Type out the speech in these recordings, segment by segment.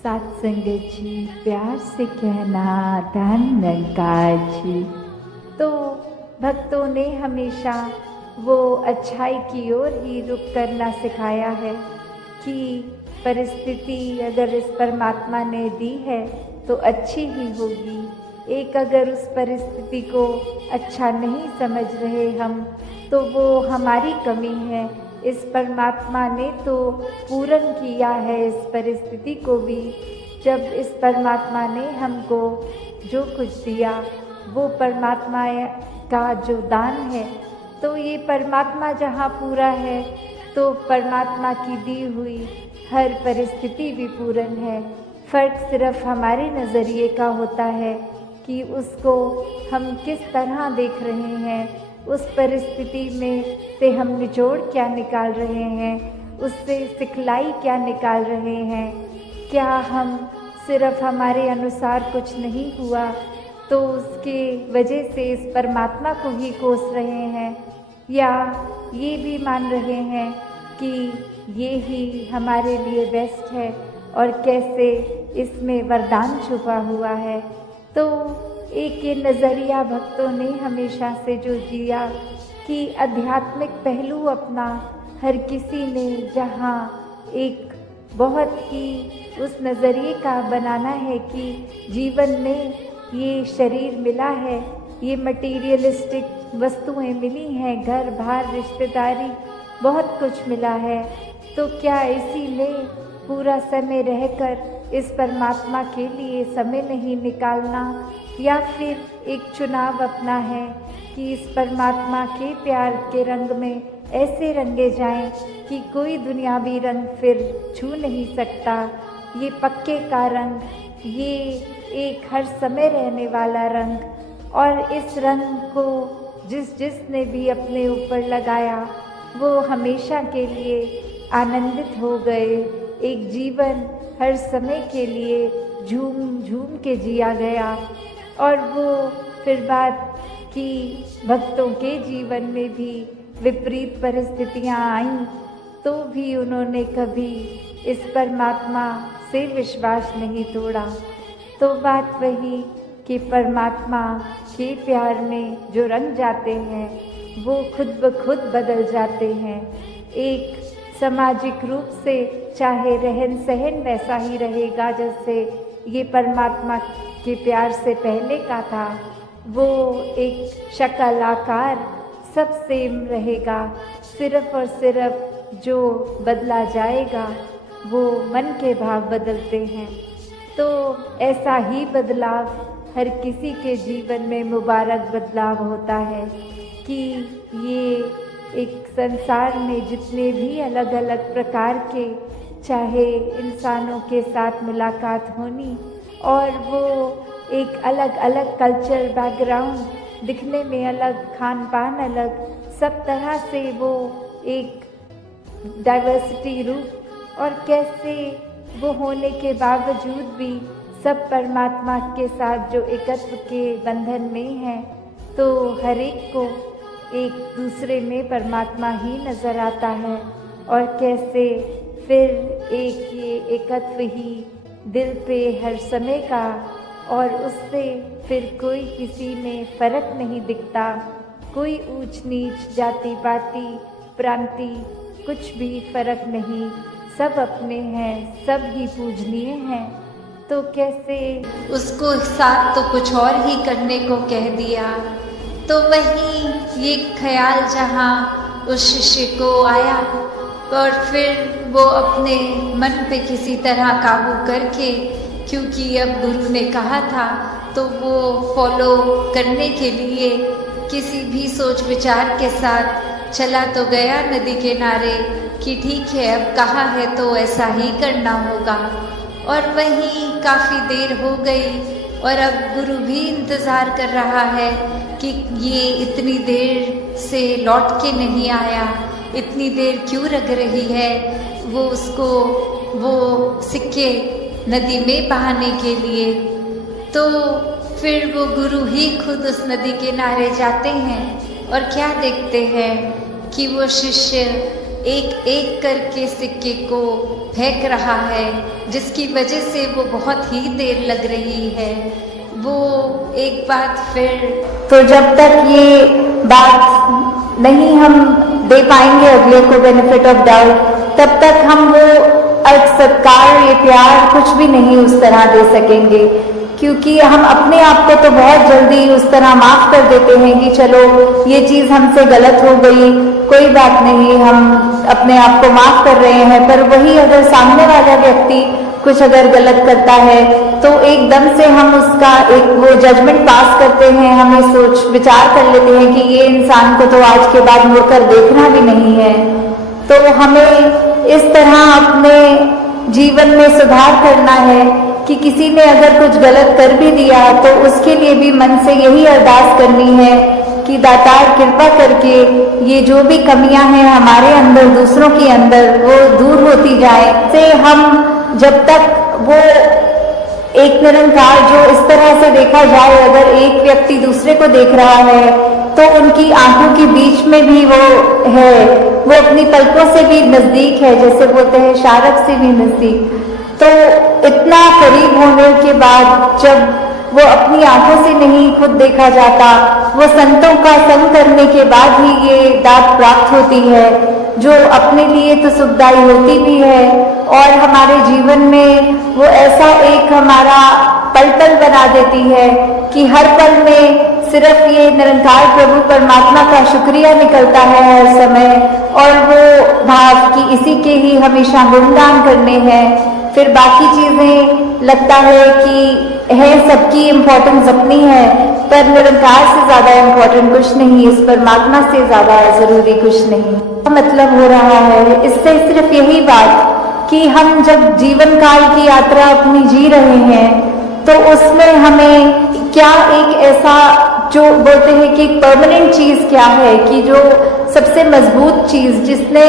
सत्संगत जी, प्यार से कहना धन निरंकार जी। तो भक्तों ने हमेशा वो अच्छाई की ओर ही रुख करना सिखाया है कि परिस्थिति अगर इस परमात्मा ने दी है तो अच्छी ही होगी। एक अगर उस परिस्थिति को अच्छा नहीं समझ रहे हम तो वो हमारी कमी है। इस परमात्मा ने तो पूर्ण किया है इस परिस्थिति को भी। जब इस परमात्मा ने हमको जो कुछ दिया वो परमात्मा का जो दान है, तो ये परमात्मा जहाँ पूरा है तो परमात्मा की दी हुई हर परिस्थिति भी पूर्ण है। फर्क सिर्फ हमारे नज़रिए का होता है कि उसको हम किस तरह देख रहे हैं, उस परिस्थिति में से हम निचोड़ क्या निकाल रहे हैं, उससे सिखलाई क्या निकाल रहे हैं। क्या हम सिर्फ हमारे अनुसार कुछ नहीं हुआ तो उसके वजह से इस परमात्मा को ही कोस रहे हैं, या ये भी मान रहे हैं कि ये ही हमारे लिए बेस्ट है और कैसे इसमें वरदान छुपा हुआ है। तो एक ये नज़रिया भक्तों ने हमेशा से जो जिया कि आध्यात्मिक पहलू अपना हर किसी ने जहाँ एक बहुत ही उस नज़रिए का बनाना है कि जीवन में ये शरीर मिला है, ये मटीरियलिस्टिक वस्तुएं मिली हैं, घर बार रिश्तेदारी बहुत कुछ मिला है, तो क्या इसी में पूरा समय रहकर इस परमात्मा के लिए समय नहीं निकालना, या फिर एक चुनाव अपना है कि इस परमात्मा के प्यार के रंग में ऐसे रंगे जाएं कि कोई दुनियावी रंग फिर छू नहीं सकता। ये पक्के का रंग, ये एक हर समय रहने वाला रंग, और इस रंग को जिसने भी अपने ऊपर लगाया वो हमेशा के लिए आनंदित हो गए। एक जीवन हर समय के लिए झूम झूम के जिया गया। और वो फिर बात कि भक्तों के जीवन में भी विपरीत परिस्थितियां आईं तो भी उन्होंने कभी इस परमात्मा से विश्वास नहीं तोड़ा। तो बात वही कि परमात्मा के प्यार में जो रंग जाते हैं वो खुद ब खुद बदल जाते हैं। एक सामाजिक रूप से चाहे रहन सहन वैसा ही रहेगा जैसे ये परमात्मा के प्यार से पहले का था, वो एक शक्ल आकार सब सेम रहेगा। सिर्फ और सिर्फ जो बदला जाएगा वो मन के भाव बदलते हैं। तो ऐसा ही बदलाव हर किसी के जीवन में मुबारक बदलाव होता है कि ये एक संसार में जितने भी अलग अलग प्रकार के चाहे इंसानों के साथ मुलाकात होनी, और वो एक अलग अलग कल्चर बैकग्राउंड, दिखने में अलग, खान पान अलग, सब तरह से वो एक डाइवर्सिटी रूप, और कैसे वो होने के बावजूद भी सब परमात्मा के साथ जो एकत्व के बंधन में हैं, तो हर एक को एक दूसरे में परमात्मा ही नज़र आता है। और कैसे फिर एक ये एकत्व ही दिल पे हर समय का, और उससे फिर कोई किसी में फ़र्क नहीं दिखता, कोई ऊंच नीच जाति पाति प्रांति कुछ भी फ़र्क नहीं, सब अपने हैं, सब ही पूजनीय हैं। तो कैसे उसको साथ तो कुछ और ही करने को कह दिया। तो वही ये ख्याल जहाँ उस शिष्य को आया, और फिर वो अपने मन पे किसी तरह काबू करके, क्योंकि अब गुरु ने कहा था तो वो फॉलो करने के लिए किसी भी सोच विचार के साथ चला तो गया नदी किनारे कि ठीक है अब कहा है तो ऐसा ही करना होगा। और वहीं काफ़ी देर हो गई और अब गुरु भी इंतज़ार कर रहा है कि ये इतनी देर से लौट के नहीं आया, इतनी देर क्यों लग रही है वो उसको वो सिक्के नदी में बहाने के लिए। तो फिर वो गुरु ही खुद उस नदी किनारे जाते हैं और क्या देखते हैं कि वो शिष्य एक एक करके सिक्के को फेंक रहा है, जिसकी वजह से वो बहुत ही देर लग रही है। वो एक बात फिर, तो जब तक ये बात नहीं हम दे पाएंगे अगले को बेनिफिट ऑफ डाउट, तब तक हम वो अर्थ सत्कार, ये प्यार कुछ भी नहीं उस तरह दे सकेंगे। क्योंकि हम अपने आप को तो बहुत जल्दी उस तरह माफ कर देते हैं कि चलो ये चीज़ हमसे गलत हो गई, कोई बात नहीं, हम अपने आप को माफ कर रहे हैं। पर वही अगर सामने वाला व्यक्ति कुछ अगर गलत करता है तो एकदम से हम उसका एक वो जजमेंट पास करते हैं, हमें सोच विचार कर लेते हैं कि ये इंसान को तो आज के बाद मुड़कर देखना भी नहीं है। तो हमें इस तरह अपने जीवन में सुधार करना है कि किसी ने अगर कुछ गलत कर भी दिया तो उसके लिए भी मन से यही अरदास करनी है कि दातार कृपा करके ये जो भी कमियां हैं हमारे अंदर, दूसरों के अंदर, वो दूर होती जाए। से हम जब तक वो एक निरंकार जो इस तरह से देखा जाए, अगर एक व्यक्ति दूसरे को देख रहा है तो उनकी आंखों के बीच में भी वो है, वो अपनी पलकों से भी नजदीक है, जैसे बोलते हैं शारक से भी नजदीक। तो इतना करीब होने के बाद जब वो अपनी आंखों से नहीं खुद देखा जाता, वो संतों का संग करने के बाद ही ये दात प्राप्त होती है, जो अपने लिए तो सुखदायी होती भी है और हमारे जीवन में वो ऐसा एक हमारा पल पल बना देती है कि हर पल में सिर्फ ये निरंकार प्रभु परमात्मा का शुक्रिया निकलता है हर समय, और वो भाव कि इसी के ही हमेशा गुणगान करने हैं। फिर बाकी चीजें लगता है कि है सबकी इम्पोर्टेंस अपनी है, पर निरंकार से ज्यादा इम्पोर्टेंट कुछ नहीं, इस परमात्मा से ज्यादा जरूरी कुछ नहीं। मतलब हो रहा है इससे सिर्फ यही बात कि हम जब जीवन काल की यात्रा अपनी जी रहे हैं तो उसमें हमें क्या एक ऐसा जो बोलते हैं कि परमानेंट चीज क्या है, कि जो सबसे मजबूत चीज जिसने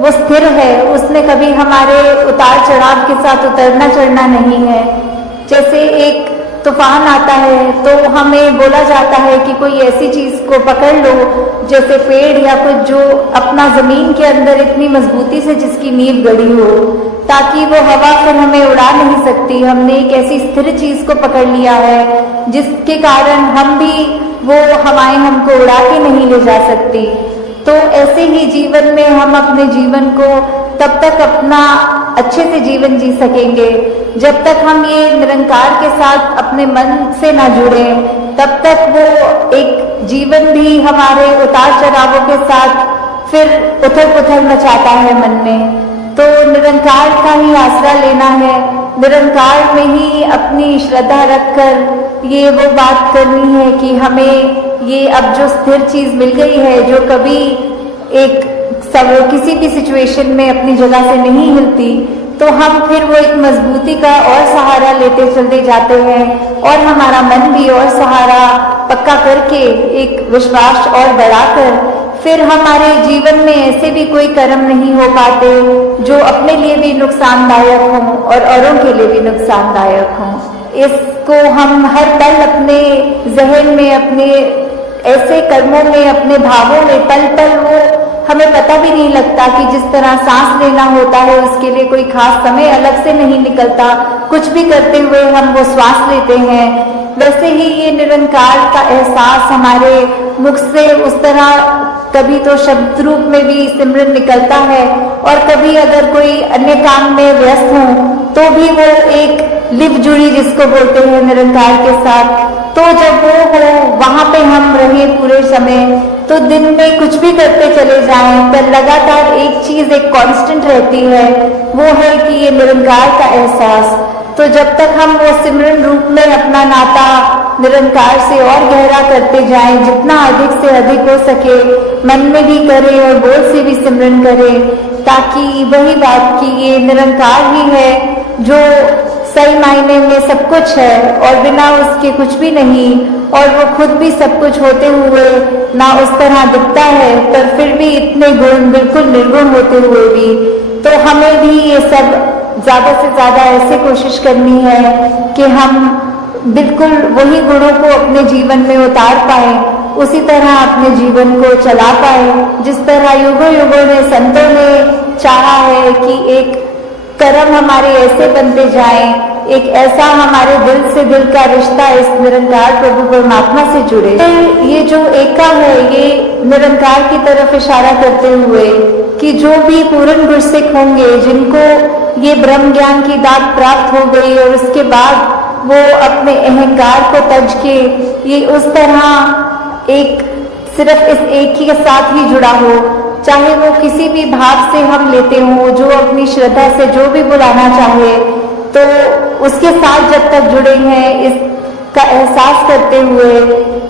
वो स्थिर है, उसने कभी हमारे उतार चढ़ाव के साथ उतरना चढ़ना नहीं है। जैसे एक तूफान आता है तो हमें बोला जाता है कि कोई ऐसी चीज को पकड़ लो, जैसे पेड़ या कुछ जो अपना जमीन के अंदर इतनी मजबूती से जिसकी नींव गड़ी हो, ताकि वो हवा फिर हमें उड़ा नहीं सकती। हमने एक ऐसी स्थिर चीज को पकड़ लिया है जिसके कारण हम भी वो हवाएं हमको उड़ा के नहीं ले जा सकती। तो ऐसे ही जीवन में हम अपने जीवन को तब तक अपना अच्छे से जीवन जी सकेंगे जब तक हम ये निरंकार के साथ अपने मन से ना जुड़े, तब तक वो एक जीवन भी हमारे उतार चढ़ावों के साथ फिर उथल पुथल मचाता है मन में। तो निरंकार का ही आसरा लेना है, निरंकार में ही अपनी श्रद्धा रखकर ये वो बात करनी है कि हमें ये अब जो स्थिर चीज मिल गई है, जो कभी एक सब किसी भी सिचुएशन में अपनी जगह से नहीं हिलती, तो हम फिर वो एक मजबूती का और सहारा लेते चलते जाते हैं और हमारा मन भी और सहारा पक्का करके एक विश्वास और बढ़ाकर फिर हमारे जीवन में ऐसे भी कोई कर्म नहीं हो पाते जो अपने लिए भी नुकसानदायक हों और औरों के लिए भी नुकसानदायक हों। इसको हम हर पल अपने जहन में, अपने ऐसे कर्मों में, अपने भावों में पल पल वो हमें पता भी नहीं लगता कि जिस तरह सांस लेना होता है उसके लिए कोई खास समय अलग से नहीं निकलता, कुछ भी करते हुए हम वो श्वास लेते हैं, वैसे ही ये निरंकार का एहसास हमारे मुख से उस तरह कभी तो शब्द रूप में भी सिमरन निकलता है और कभी अगर कोई अन्य काम में व्यस्त हो तो भी वो एक लिप जुड़ी जिसको बोलते हैं निरंकार के साथ। तो जब वो हो वहां पे हम रहे पूरे समय, तो दिन में कुछ भी करते चले जाएं पर लगातार एक चीज एक कांस्टेंट रहती है, वो है कि ये निरंकार का एहसास। तो जब तक हम वो सिमरन रूप में अपना नाता निरंकार से और गहरा करते जाएं, जितना अधिक से अधिक हो सके मन में भी करें और बोल से भी सिमरन करें, ताकि वही बात कि ये निरंकार ही है जो सही मायने में सब कुछ है और बिना उसके कुछ भी नहीं, और वो खुद भी सब कुछ होते हुए ना उस तरह दिखता है पर फिर भी इतने गुण बिल्कुल निर्गुण होते हुए भी। तो हमें भी ये सब ज्यादा से ज्यादा ऐसे कोशिश करनी है कि हम बिल्कुल वही गुणों को अपने जीवन में उतार पाए उसी तरह अपने जीवन को चला पाए, जिस तरह युगों युगों ने संतों ने चाहा है कि एक कर्म हमारे ऐसे बनते जाएं, एक ऐसा हमारे दिल से दिल का रिश्ता इस निरंकार प्रभु परमात्मा से जुड़े। ये जो एका है ये निरंकार की तरफ इशारा करते हुए कि जो भी पूर्ण गुरसिक होंगे, जिनको ये ब्रह्म ज्ञान की दात प्राप्त हो गई और उसके बाद वो अपने अहंकार को तज के ये उस तरह एक सिर्फ इस एक ही के साथ ही जुड़ा हो, चाहे वो किसी भी भाव से हम लेते हो, जो अपनी श्रद्धा से जो भी बुलाना चाहे, तो उसके साथ जब तक जुड़े हैं इसका एहसास करते हुए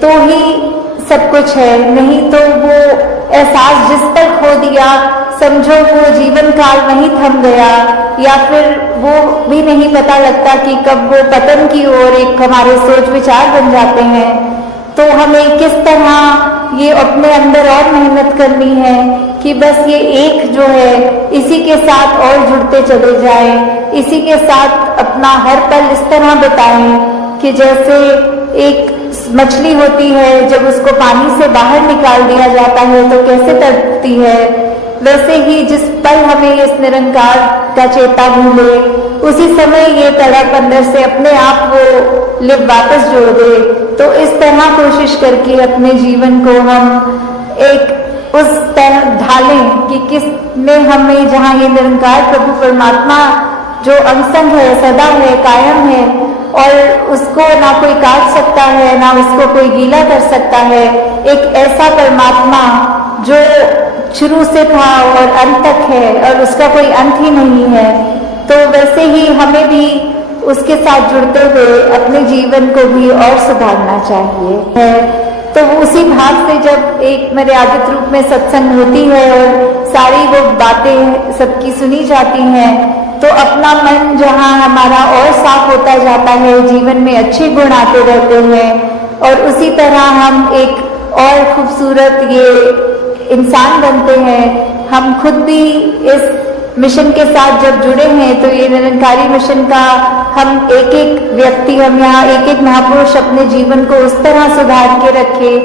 तो ही सब कुछ है। नहीं तो वो एहसास जिस पर खो दिया, समझो वो जीवन काल वहीं थम गया, या फिर वो भी नहीं पता लगता कि कब वो पतन की ओर एक हमारे सोच विचार बन जाते हैं। तो हमें किस तरह ये अपने अंदर और मेहनत करनी है कि बस ये एक जो है इसी के साथ और जुड़ते चले जाएं, इसी के साथ अपना हर पल इस तरह बिताएं कि जैसे एक मछली होती है, जब उसको पानी से बाहर निकाल दिया जाता है तो कैसे तड़पती है, वैसे ही जिस पल हमें इस निरंकार का चेता भूले, उसी समय ये तड़प अंदर से अपने आप वो लिप वापस जोड़ दे। तो इस तरह कोशिश करके अपने जीवन को हम एक उस तरह ढालें कि किसने हमें, जहाँ ये निरंकार प्रभु परमात्मा जो अंगसंग है, सदा है, कायम है, और उसको ना कोई काट सकता है, ना उसको कोई गीला कर सकता है, एक ऐसा परमात्मा जो शुरू से था और अंत तक है और उसका कोई अंत ही नहीं है। तो वैसे ही हमें भी उसके साथ जुड़ते हुए अपने जीवन को भी और सुधारना चाहिए है। तो उसी भाव से जब एक मर्यादित रूप में सत्संग होती है और सारी वो बातें सबकी सुनी जाती हैं, तो अपना मन जहाँ हमारा और साफ होता जाता है, जीवन में अच्छे गुण आते रहते हैं और उसी तरह हम एक और खूबसूरत ये इंसान बनते हैं। हम खुद भी इस मिशन के साथ जब जुड़े हैं तो ये निरंकारी मिशन का हम एक एक व्यक्ति, हम यहाँ एक एक महापुरुष अपने जीवन को उस तरह सुधार के रखे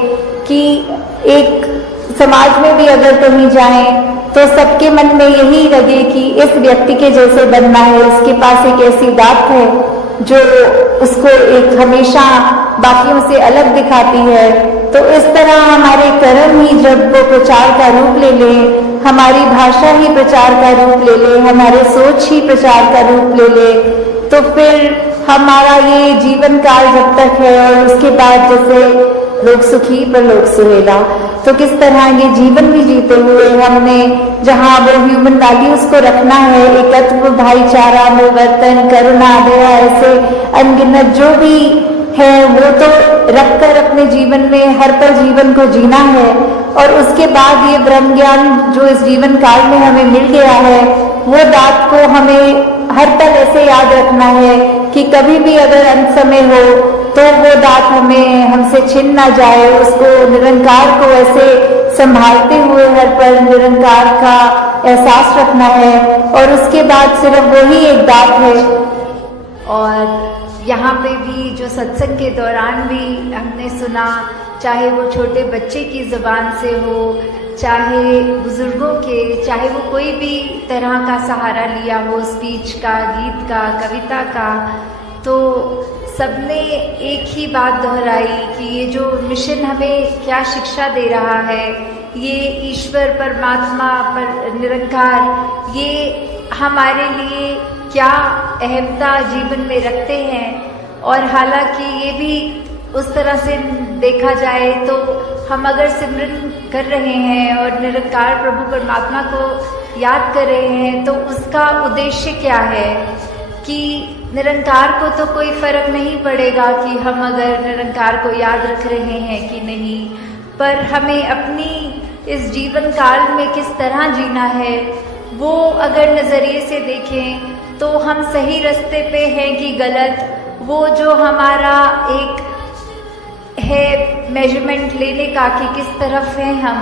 कि एक समाज में भी अगर कहीं जाएं तो सबके मन में यही लगे कि इस व्यक्ति के जैसे बनना है, इसके पास एक ऐसी दात है जो उसको एक हमेशा बाकियों से अलग दिखाती है। तो इस तरह हमारे कर्म ही जब वो प्रचार का रूप ले ले, हमारी भाषा ही प्रचार का रूप ले ले, हमारे सोच ही प्रचार का रूप ले ले, तो फिर हमारा ये जीवन काल जब तक है और उसके बाद जैसे लोग सुखी पर लोग सुहेला, तो किस तरह ये जीवन भी जीते हुए हमने जहाँ वो ह्यूमन वैल्यूज को रखना है, एकत्व, भाईचारा, मिलवर्तन, करुणा, दया, ऐसे अनगिनत जो भी है वो तो रखकर अपने जीवन में हर पल जीवन को जीना है। और उसके बाद ये ब्रह्म ज्ञान जो इस जीवन काल में हमें मिल गया है, वो दात को हमें हर पल ऐसे याद रखना है कि कभी भी अगर अंत समय हो तो वो दात हमें हमसे छिन ना जाए। उसको निरंकार को ऐसे संभालते हुए हर पल निरंकार का एहसास रखना है और उसके बाद सिर्फ वही एक दात है। और यहाँ पे भी जो सत्संग के दौरान भी हमने सुना, चाहे वो छोटे बच्चे की ज़बान से हो, चाहे बुजुर्गों के, चाहे वो कोई भी तरह का सहारा लिया हो, स्पीच का, गीत का, कविता का, तो सबने एक ही बात दोहराई कि ये जो मिशन हमें क्या शिक्षा दे रहा है, ये ईश्वर परमात्मा पर निरंकार ये हमारे लिए क्या अहमता जीवन में रखते हैं। और हालांकि ये भी उस तरह से देखा जाए तो हम अगर सिमरन कर रहे हैं और निरंकार प्रभु परमात्मा को याद कर रहे हैं तो उसका उद्देश्य क्या है कि निरंकार को तो कोई फर्क नहीं पड़ेगा कि हम अगर निरंकार को याद रख रहे हैं कि नहीं, पर हमें अपनी इस जीवन काल में किस तरह जीना है वो अगर नज़रिए से देखें तो हम सही रास्ते पे हैं कि गलत, वो जो हमारा एक है मेजरमेंट लेने का कि किस तरफ हैं हम,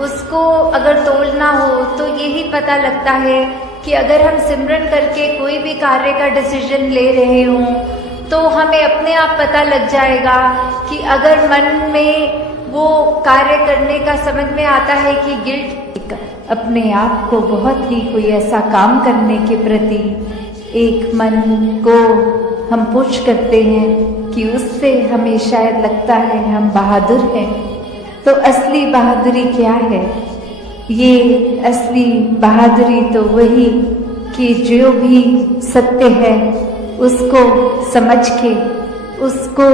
उसको अगर तोलना हो तो यही पता लगता है कि अगर हम सिमरन करके कोई भी कार्य का डिसीजन ले रहे हों तो हमें अपने आप पता लग जाएगा कि अगर मन में वो कार्य करने का समझ में आता है कि गिल्ट, अपने आप को बहुत ही कोई ऐसा काम करने के प्रति एक मन को हम पुश करते हैं कि उससे हमें शायद लगता है हम बहादुर हैं। तो असली बहादुरी क्या है? ये असली बहादुरी तो वही कि जो भी सत्य है उसको समझ के, उसको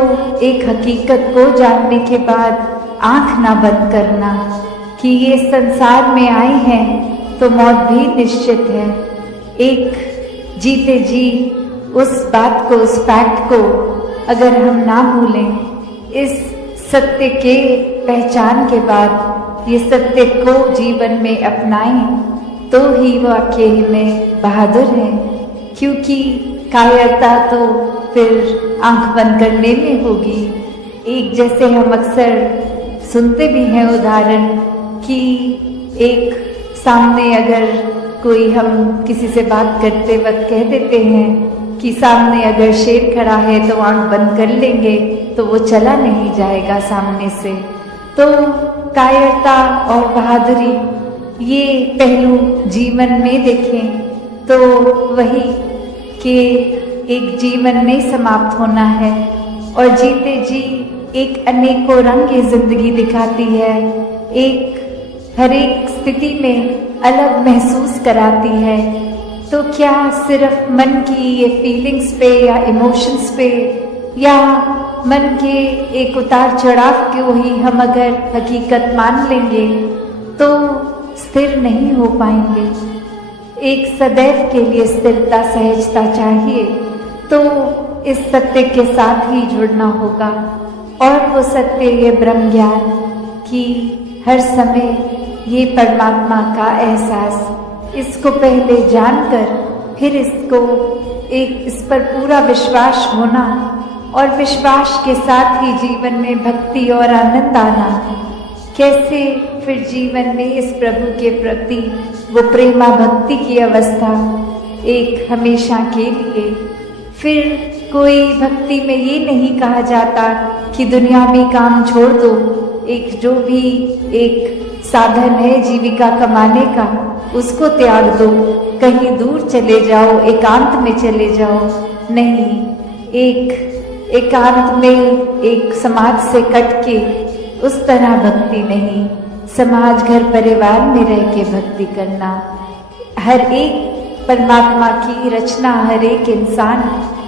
एक हकीकत को जानने के बाद आंख ना बंद करना कि ये संसार में आए हैं तो मौत भी निश्चित है। एक जीते जी उस बात को, उस फैक्ट को अगर हम ना भूलें, इस सत्य के पहचान के बाद ये सत्य को जीवन में अपनाएं तो ही वाकई में बहादुर हैं। क्योंकि कायरता तो फिर आंख बंद करने में होगी। एक जैसे हम अक्सर सुनते भी हैं उदाहरण कि एक सामने अगर कोई, हम किसी से बात करते वक्त कह देते हैं कि सामने अगर शेर खड़ा है तो आंख बंद कर लेंगे तो वो चला नहीं जाएगा सामने से। तो कायरता और बहादुरी ये पहलू जीवन में देखें तो वही कि एक जीवन में समाप्त होना है और जीते जी एक अनेकों रंग की जिंदगी दिखाती है, एक हर एक स्थिति में अलग महसूस कराती है। तो क्या सिर्फ मन की ये फीलिंग्स पे या इमोशंस पे या मन के एक उतार चढ़ाव को ही हम अगर हकीकत मान लेंगे तो स्थिर नहीं हो पाएंगे। एक सदैव के लिए स्थिरता, सहजता चाहिए। तो इस सत्य के साथ ही जुड़ना होगा और वो सत्य, ये ब्रह्म ज्ञान कि हर समय ये परमात्मा का एहसास, इसको पहले जानकर फिर इसको इस पर पूरा विश्वास होना और विश्वास के साथ ही जीवन में भक्ति और आनंद आना। कैसे फिर जीवन में इस प्रभु के प्रति वो प्रेमा भक्ति की अवस्था एक हमेशा के लिए। फिर कोई भक्ति में ये नहीं कहा जाता कि दुनियावी काम छोड़ दो, एक जो भी एक साधन है जीविका कमाने का उसको त्याग दो, कहीं दूर चले जाओ, एकांत में चले जाओ। नहीं, एक एकांत में एक समाज से कट के उस तरह भक्ति नहीं, समाज घर परिवार में रह के भक्ति करना। हर एक परमात्मा की रचना, हर एक इंसान,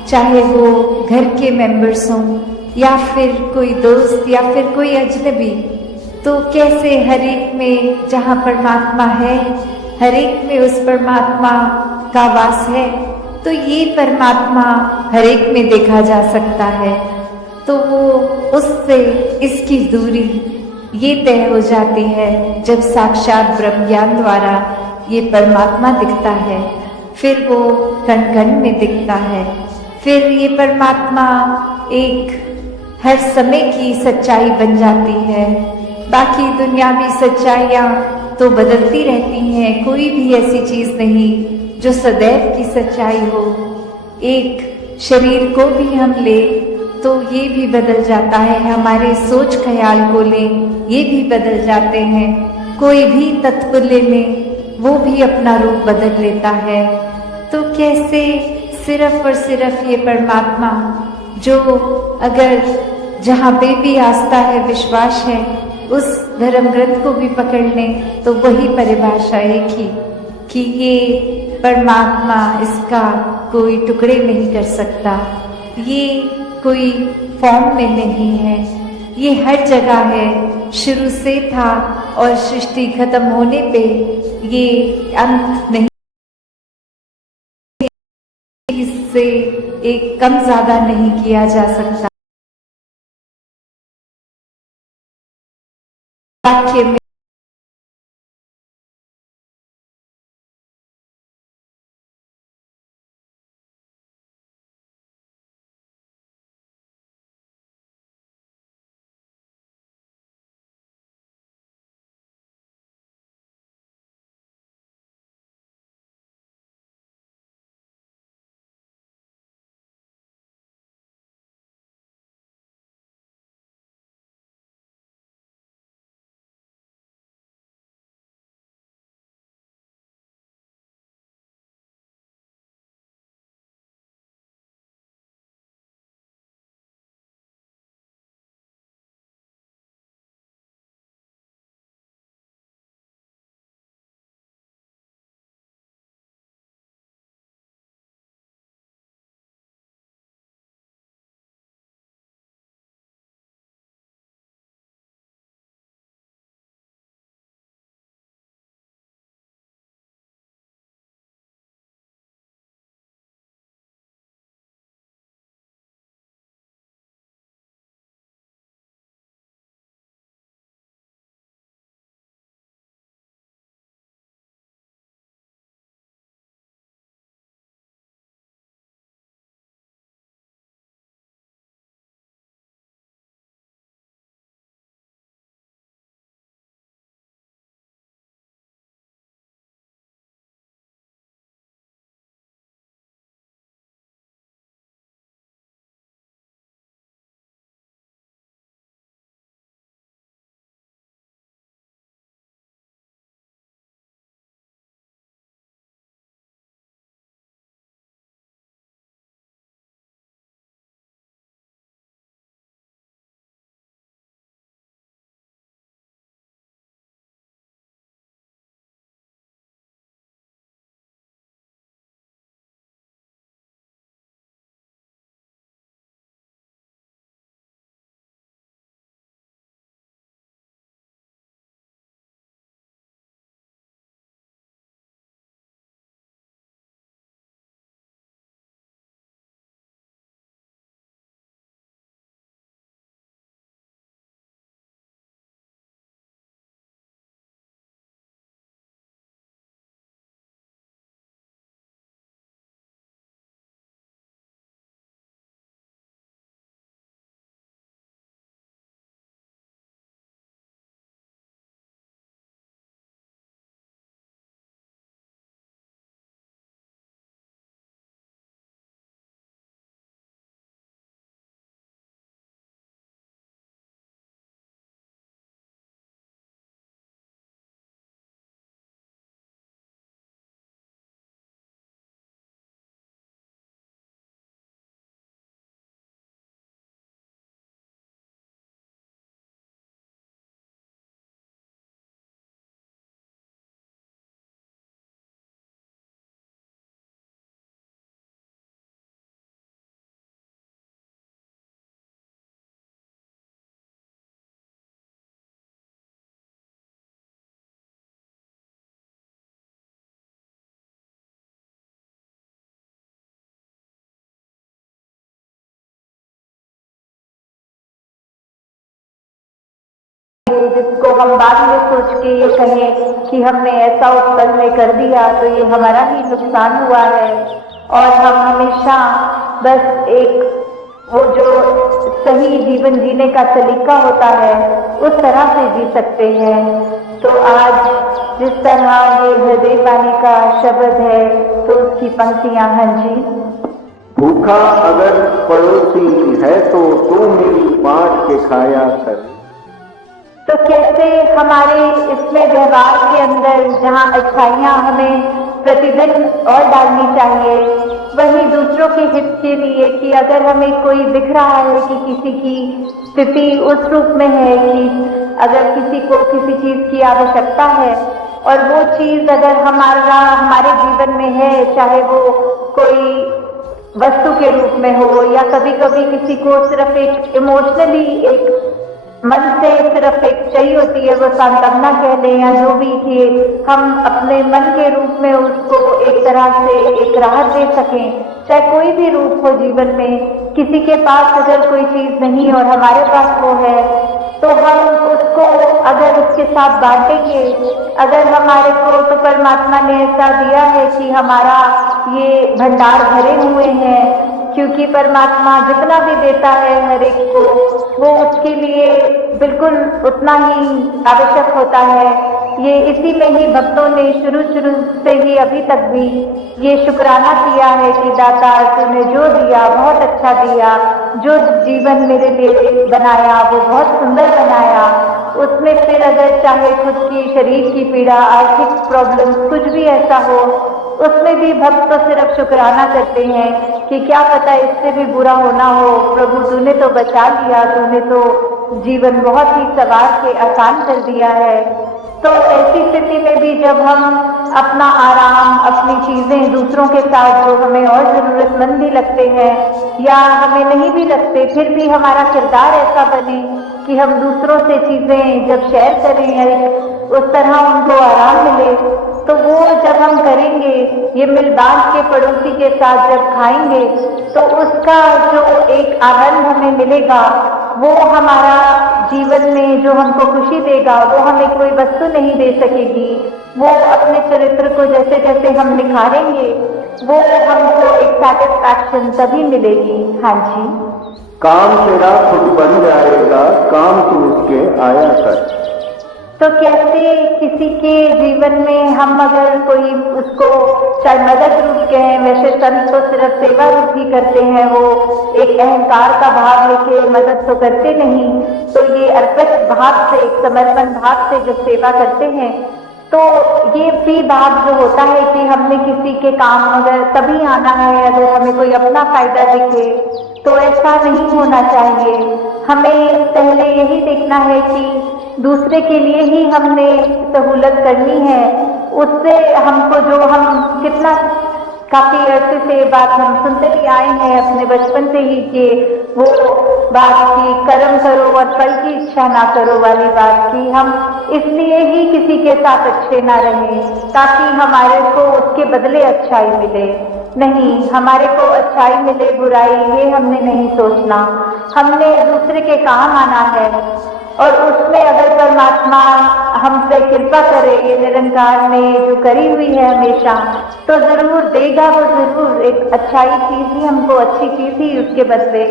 चाहे वो घर के मेंबर्स हों या फिर कोई दोस्त या फिर कोई अजनबी, तो कैसे हर एक में जहाँ परमात्मा है, हर एक में उस परमात्मा का वास है, तो ये परमात्मा हर एक में देखा जा सकता है। तो वो उससे इसकी दूरी ये तय हो जाती है जब साक्षात ब्रह्म ज्ञान द्वारा ये परमात्मा दिखता है, फिर वो कण कण में दिखता है। फिर ये परमात्मा एक हर समय की सच्चाई बन जाती है। बाकी दुनियावी सच्चाइयाँ तो बदलती रहती हैं, कोई भी ऐसी चीज़ नहीं जो सदैव की सच्चाई हो। एक शरीर को भी हम ले तो ये भी बदल जाता है, हमारे सोच ख्याल को ले ये भी बदल जाते हैं, कोई भी तत्व ले लें वो भी अपना रूप बदल लेता है। तो कैसे सिर्फ और सिर्फ ये परमात्मा जो अगर जहाँ पे भी आस्था है, विश्वास है, उस धर्म ग्रंथ को भी पकड़ लें तो वही परिभाषा एक ही कि ये परमात्मा, इसका कोई टुकड़े नहीं कर सकता, ये कोई फॉर्म में नहीं है, ये हर जगह है, शुरू से था और सृष्टि खत्म होने पे ये अंत नहीं, इससे एक कम ज्यादा नहीं किया जा सकता। वाक्य में जिसको हम बाद में सोच के ये कहें कि हमने ऐसा उस पल में कर दिया तो ये हमारा ही नुकसान हुआ है। और हम हमेशा बस एक वो जो सही जीवन जीने का सलीका होता है उस तरह से जी सकते हैं। तो आज जिस तरह ये हृदय वाणी का शब्द है तो उसकी पंक्तियां हैं जी। भूखा अगर पड़ोसी है तो तू मेरी बांट के खाया कर। तो कैसे हमारे इसमें व्यवहार के अंदर जहाँ अच्छाइयाँ हमें प्रतिदिन और डालनी चाहिए, वही दूसरों के हित के लिए कि अगर हमें कोई दिख रहा है कि किसी की स्थिति उस रूप में है कि अगर किसी को किसी चीज की आवश्यकता है और वो चीज अगर हमारे जीवन में है, चाहे वो कोई वस्तु के रूप में हो या कभी कभी किसी को सिर्फ एक इमोशनली एक मन से सिर्फ एक चाहिए होती है, वो सांत्वना कह लें या जो भी, कि हम अपने मन के रूप में उसको एक तरह से एक राहत दे सकें। चाहे कोई भी रूप हो जीवन में, किसी के पास अगर कोई चीज नहीं और हमारे पास वो है तो हम उसको अगर उसके साथ बांटेंगे, अगर हमारे को तो परमात्मा ने ऐसा दिया है कि हमारा ये भंडार भरे हुए हैं, क्योंकि परमात्मा जितना भी देता है हर एक को वो उसके लिए बिल्कुल उतना ही आवश्यक होता है। ये इसी में ही भक्तों ने शुरू से ही अभी तक भी ये शुक्राना किया है कि दाता तूने जो दिया बहुत अच्छा दिया, जो जीवन मेरे लिए बनाया वो बहुत सुंदर बनाया। उसमें फिर अगर चाहे खुद की शरीर की पीड़ा, आर्थिक प्रॉब्लम, कुछ भी ऐसा हो, उसमें भी भक्त तो सिर्फ शुक्राना करते हैं कि क्या पता इससे भी बुरा होना हो, प्रभु तूने तो बचा लिया, तूने तो जीवन बहुत ही सवार के आसान कर दिया है। तो ऐसी स्थिति में भी जब हम अपना आराम, अपनी चीजें दूसरों के साथ जो हमें और जरूरतमंद भी लगते हैं या हमें नहीं भी लगते, फिर भी हमारा किरदार ऐसा बने कि हम दूसरों से चीजें जब शेयर करें या उस तरह उनको आराम मिले, तो वो जब हम करेंगे, ये मिल बांट के पड़ोसी के साथ जब खाएंगे तो उसका जो एक आनंद हमें मिलेगा वो हमारा जीवन में जो हमको खुशी देगा वो हमें कोई वस्तु नहीं दे सकेगी। वो अपने चरित्र को जैसे जैसे हम निखारेंगे वो हमको एक सैटिस्फैक्शन तभी मिलेगी। हाँ जी। काम तेरा खुद बन जाएगा, काम तू उसके आया कर। तो कैसे किसी के जीवन में हम अगर कोई उसको चाहे मदद रूप कहें, वैसे संत तो सिर्फ सेवा रूप ही करते हैं, वो एक अहंकार का भाव लेके मदद तो करते नहीं। तो ये अर्पित भाव से, एक समर्पण भाव से जब सेवा करते हैं तो ये भी भाव जो होता है कि हमने किसी के काम अगर तभी आना है अगर हमें कोई अपना फायदा दिखे, तो ऐसा नहीं होना चाहिए। हमें पहले यही देखना है कि दूसरे के लिए ही हमने सहूलत करनी है। उससे हमको जो हम कितना काफी अर्से से बात हम सुनते ही आए हैं अपने बचपन से ही कि वो बात की कर्म करो और फल की इच्छा ना करो वाली बात की, हम इसलिए ही किसी के साथ अच्छे ना रहें ताकि हमारे को उसके बदले अच्छाई मिले। नहीं, हमारे को अच्छाई मिले, बुराई ये हमने नहीं सोचना। हमने दूसरे के काम आना है और उसमें अगर परमात्मा हम पे कृपा करे, ये निरंकार ने जो करी हुई है हमेशा, तो जरूर देगा वो, जरूर एक अच्छाई चीज ही हमको, अच्छी चीज ही उसके बदले।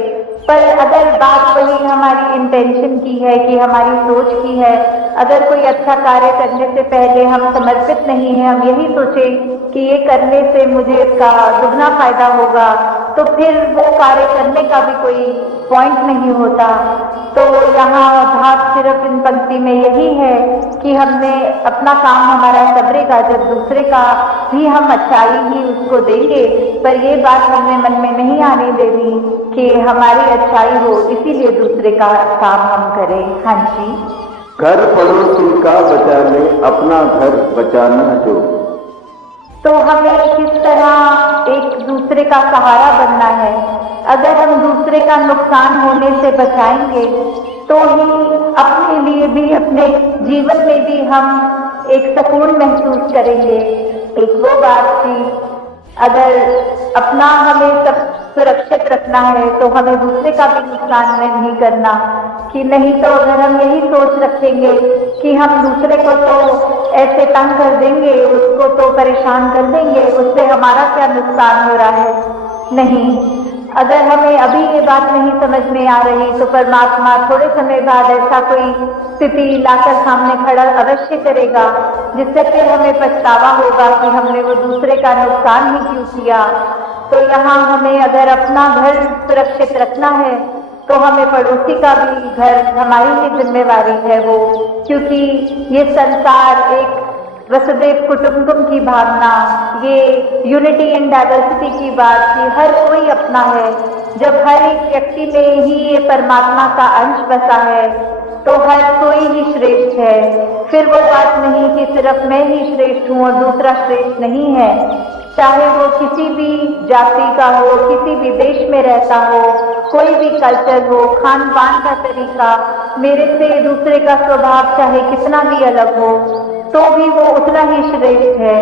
पर अगर बात वही हमारी इंटेंशन की है कि हमारी सोच की है, अगर कोई अच्छा कार्य करने से पहले हम समर्पित नहीं है, हम यही सोचें कि ये करने से मुझे इसका दुगना फायदा होगा, तो फिर वो कार्य करने का भी कोई पॉइंट नहीं होता। तो यहाँ भाव सिर्फ इन पंक्ति में यही है कि हमने अपना काम हमारा सबरेगा, जब दूसरे का भी हम अच्छाई ही उसको देंगे, पर ये बात हमें मन में नहीं आने देनी कि हमारी अच्छाई हो, इसीलिए दूसरे का काम हम करें। हाँ जी। घर पड़ोसी का बचा ले, अपना घर बचाना जो। तो हमें किस तरह एक दूसरे का सहारा बनना है। अगर हम दूसरे का नुकसान होने से बचाएंगे तो ही अपने लिए भी, अपने जीवन में भी हम एक सुकून महसूस करेंगे। एक वो बात थी अगर अपना हमें सब सुरक्षित रखना है तो हमें दूसरे का भी नुकसान नहीं करना, कि नहीं तो अगर हम यही सोच रखेंगे कि हम दूसरे को तो ऐसे तंग कर देंगे, उसको तो परेशान कर देंगे, उससे हमारा क्या नुकसान हो रहा है। नहीं, अगर हमें अभी ये बात नहीं समझ में आ रही तो परमात्मा थोड़े समय बाद ऐसा कोई स्थिति लाकर सामने खड़ा अवश्य करेगा जिससे फिर हमें पछतावा होगा कि हमने वो दूसरे का नुकसान ही क्यों किया। तो यहाँ हमें अगर अपना घर सुरक्षित रखना है तो हमें पड़ोसी का भी घर, हमारी ही जिम्मेवारी है वो, क्योंकि ये संसार एक वसुदेव कुटुंबकम की भावना, ये यूनिटी एंड डाइवर्सिटी की बात कि हर कोई अपना है। जब हर एक व्यक्ति में ही ये परमात्मा का अंश बसा है तो हर कोई ही श्रेष्ठ है। फिर वो बात नहीं कि सिर्फ मैं ही श्रेष्ठ हूँ और दूसरा श्रेष्ठ नहीं है। चाहे वो किसी भी जाति का हो, किसी भी देश में रहता हो, कोई भी कल्चर हो, खान पान का तरीका, मेरे से दूसरे का स्वभाव चाहे कितना भी अलग हो तो भी वो उतना ही श्रेष्ठ है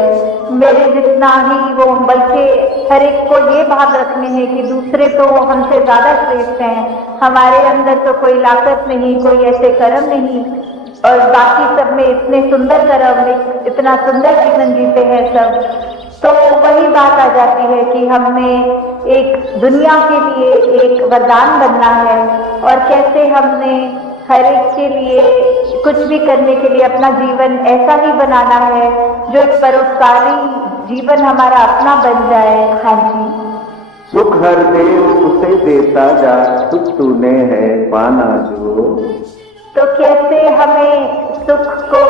मेरे जितना ही वो, बल्कि हर एक को ये भाव रखने हैं कि दूसरे तो हमसे ज्यादा श्रेष्ठ हैं, हमारे अंदर तो कोई लाकत नहीं, कोई ऐसे कर्म नहीं, और बाकी सब में इतने सुंदर कर्म, इतना सुंदर जीवन जीते हैं सब। तो वही बात आ जाती है कि हमें एक दुनिया के लिए एक वरदान बनना है और कैसे हमने हर एक के लिए कुछ भी करने के लिए अपना जीवन ऐसा ही बनाना है जो एक परोपकारी जीवन हमारा अपना बन जाए। हाँ जी, सुख हर देव उसे देता जा, सुख तूने है पाना जो। तो कैसे हमें सुख को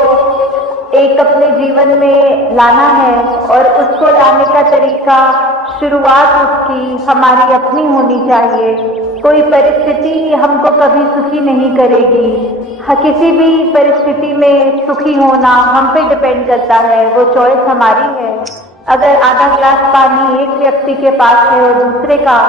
एक अपने जीवन में लाना है और उसको लाने का तरीका, शुरुआत उसकी हमारी अपनी होनी चाहिए। कोई परिस्थिति हमको कभी सुखी नहीं करेगी। किसी भी परिस्थिति में सुखी होना हम पे डिपेंड करता है, वो चॉइस हमारी है। अगर आधा गिलास पानी एक व्यक्ति के पास है और दूसरे का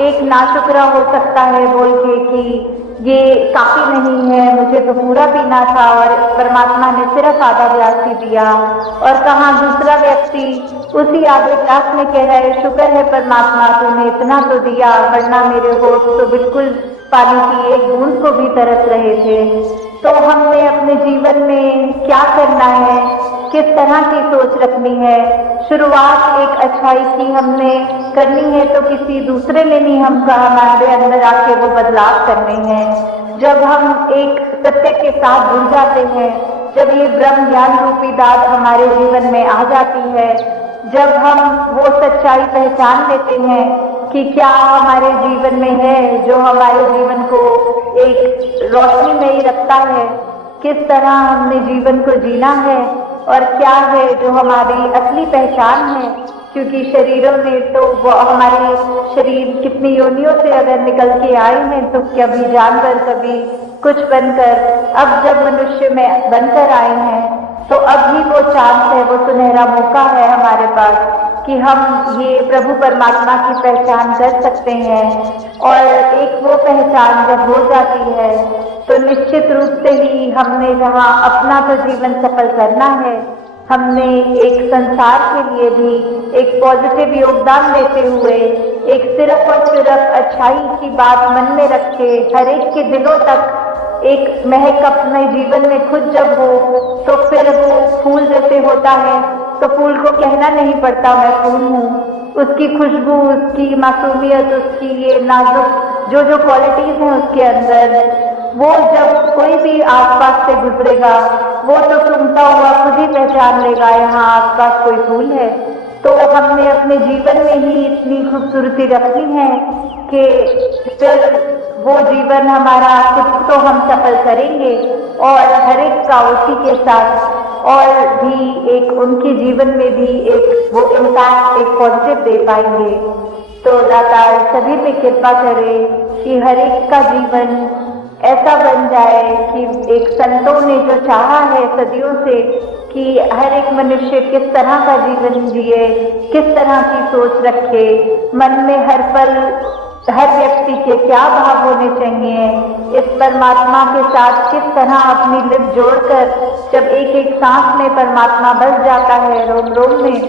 एक नाशुक्रा हो सकता है बोल के कि ये काफी नहीं है, मुझे तो पूरा पीना था और परमात्मा ने सिर्फ आधा गिलास ही दिया, और कहाँ दूसरा व्यक्ति उसी आधे गिलास में कह रहा है शुक्र है परमात्मा तूने इतना तो दिया, वरना मेरे होठ तो बिल्कुल पानी की एक बूंद को भी तरस रहे थे। तो हमने अपने जीवन में क्या करना है, किस तरह की सोच रखनी है। शुरुआत एक अच्छाई की हमने करनी है तो किसी दूसरे ने नहीं हमका हमारे अंदर आके वो बदलाव करने हैं। जब हम एक सत्य के साथ जुड़ जाते हैं, जब ये ब्रह्म ज्ञान रूपी दात हमारे जीवन में आ जाती है, जब हम वो सच्चाई पहचान लेते हैं कि क्या हमारे जीवन में है जो हमारे जीवन को एक रोशनी में ही रखता है, किस तरह हमने जीवन को जीना है और क्या है जो हमारी असली पहचान है। क्योंकि शरीरों में तो वो हमारे शरीर कितनी योनियों से अगर निकल के आए हैं तो कभी जानवर कभी कुछ बनकर, अब जब मनुष्य में बनकर आए हैं तो अभी वो चांस है, वो सुनहरा मौका है हमारे पास कि हम ये प्रभु परमात्मा की पहचान कर सकते हैं। और एक वो पहचान जब हो जाती है तो निश्चित रूप से ही हमने जहाँ अपना तो जीवन सफल करना है, हमने एक संसार के लिए भी एक पॉजिटिव योगदान देते हुए एक सिर्फ और सिर्फ अच्छाई की बात मन में रखे हर एक के दिलों तक एक महक अपने जीवन में खुद जब हो तो फिर वो फूल जैसे होता है तो फूल को कहना नहीं पड़ता मैं फूल हूँ। उसकी खुशबू, उसकी मासूमियत, उसकी ये नाजुक जो जो क्वालिटीज हैं उसके अंदर, वो जब कोई भी आसपास से गुजरेगा वो तो सुनता हुआ खुद ही पहचान लेगा यहाँ आसपास कोई फूल है। तो हमने अपने जीवन में ही इतनी खूबसूरती रखनी है कि फिर वो जीवन हमारा खुद तो हम सफल करेंगे और हर एक का उसी के साथ और भी एक उनके जीवन में भी एक वो इम्पैक्ट एक पॉजिटिव दे पाएंगे। तो दाता सभी पे कृपा करे कि हर एक का जीवन ऐसा बन जाए कि एक संतों ने जो चाहा है सदियों से कि हर एक मनुष्य किस तरह का जीवन जिए, किस तरह की सोच रखे, मन में हर पल हर व्यक्ति के क्या भाव होने चाहिए, इस परमात्मा के साथ किस तरह अपनी लिप जोड़कर जब एक एक सांस में परमात्मा बस जाता है रोम रोम में,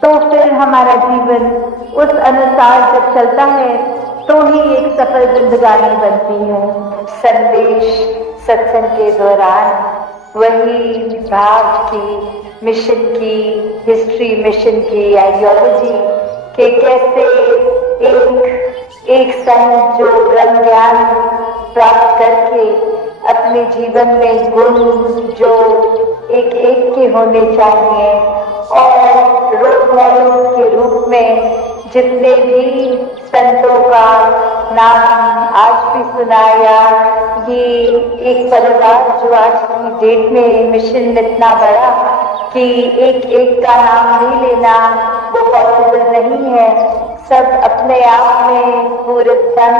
तो फिर हमारा जीवन उस अनुसार जब चलता है तो ही एक सफल जिंदगानी बनती है। संदेश सत्संग के दौरान वही भाव की, मिशन की, हिस्ट्री मिशन की, आइडियोलॉजी के कैसे एक संत जो ब्रह्म ज्ञान प्राप्त करके अपने जीवन में गुण जो एक एक के होने चाहिए और रोल मॉडल के रूप में जितने भी संतों का नाम आज भी सुनाया, ये एक परिवार जो आज की डेट में मिशन इतना बड़ा कि एक एक का नाम भी लेना वो पॉसिबल नहीं है। सब अपने आप में पूरे तन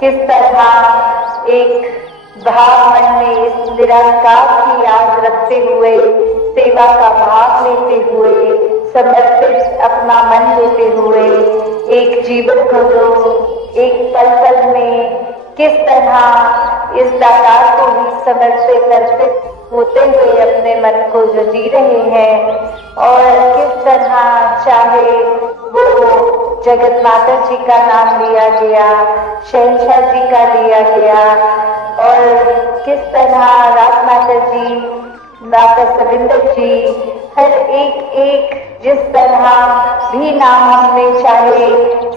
किस तरह एक भाव मन में इस निरंकार की याद रखते हुए, सेवा का भाव लेते हुए, समर्पित अपना मन लेते हुए एक जीवन को जो एक पल पल में किस तरह इस दातार को ही समर्पित अर्पित होते हुए अपने मन को जो जी रहे हैं और किस तरह चाहे वो जगत माता जी का नाम लिया गया, शहंशाह जी का लिया गया और किस तरह राज माता जी, माता सविंदर जी, हर एक जिस तरह भी नाम हमने चाहे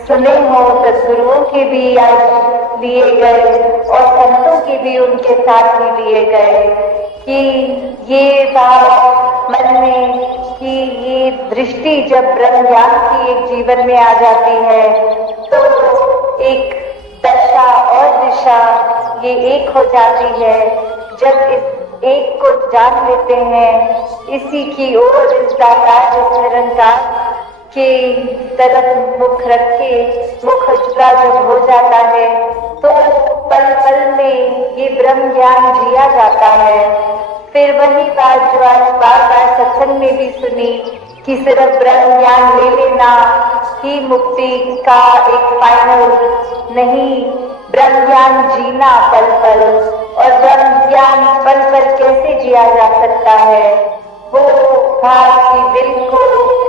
सुने हो, सदगुरुओं के भी आज लिए गए और संतों के भी उनके साथ ही लिए गए कि ये बात मन में कि ये दृष्टि जब ब्रह्म ज्ञान की एक जीवन में आ जाती है तो एक दशा और दिशा ये एक हो जाती है। जब इस एक को जान लेते हैं, इसी की ओर इस दातार इस निरंकार के तरफ मुख रख के मुख उजला जब हो जाता है तो पल पल में ये ब्रह्म ज्ञान जिया जाता है। फिर वही बात जो आज बार बार सत्संग में भी सुनी कि सिर्फ ब्रह्म ज्ञान ले लेना ही मुक्ति का एक फाइनल नहीं, ब्रह्म ज्ञान जीना पल पल, और ब्रह्म ज्ञान पल पल कैसे जिया जा सकता है, वो भाव की दिल को,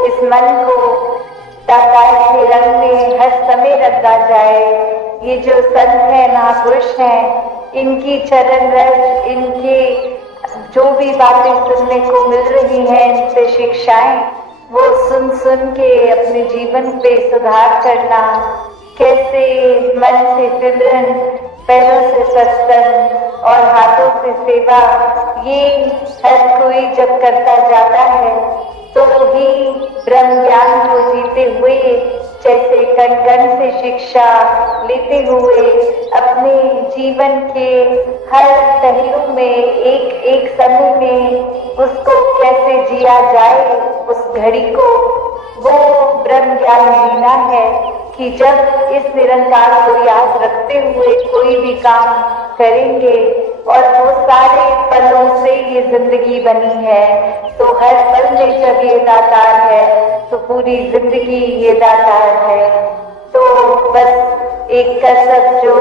इस मन को दातार के रंग में हर समय रंगा जाए। ये जो संत है, महापुरुष हैं, इनकी चरण रज, इनके जो भी बातें सुनने को मिल रही हैं, इनसे शिक्षाएं, वो सुन सुन के अपने जीवन पे सुधार करना, कैसे मन से सिमरन, पैरों से सत्संग और हाथों से सेवा, ये हर कोई जब करता जाता है तो ही ब्रह्म ज्ञान को जीते हुए, जैसे कण कण से शिक्षा लेते हुए अपने जीवन के हर पहलू में एक एक समय में उसको कैसे जिया जाए, उस घड़ी को, वो ब्रह्म ज्ञान जीना है कि जब इस निरंकार को याद रखते हुए कोई भी काम करेंगे और वो सारे पलों से ये जिंदगी बनी है, तो हर पल में जब ये दातार है तो पूरी जिंदगी ये दातार है। तो बस एक कसब जो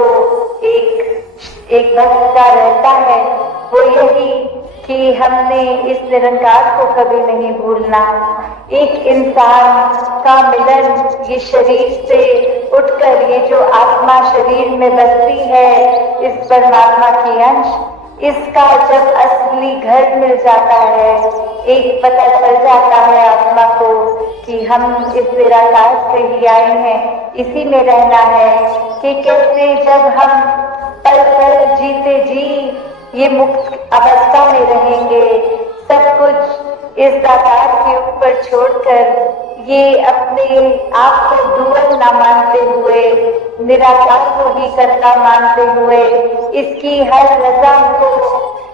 एक भक्त का रहता है वो यही कि हमने इस निरंकार को कभी नहीं भूलना। एक इंसान का मिलन ये शरीर से उठकर ये जो आत्मा शरीर में बसती है, इस परमात्मा की अंश, इसका जब असली घर मिल जाता है, एक पता चल जाता है आत्मा को कि हम इस निराकार से ही आए हैं, इसी में रहना है, कि कैसे जब हम पल पल जीते जी ये मुक्त अवस्था में रहेंगे, सब कुछ इस दातार के ऊपर छोड़कर ये अपने आप को डूबल ना मानते हुए, निराकार को ही करता मानते हुए, इसकी हर रजा को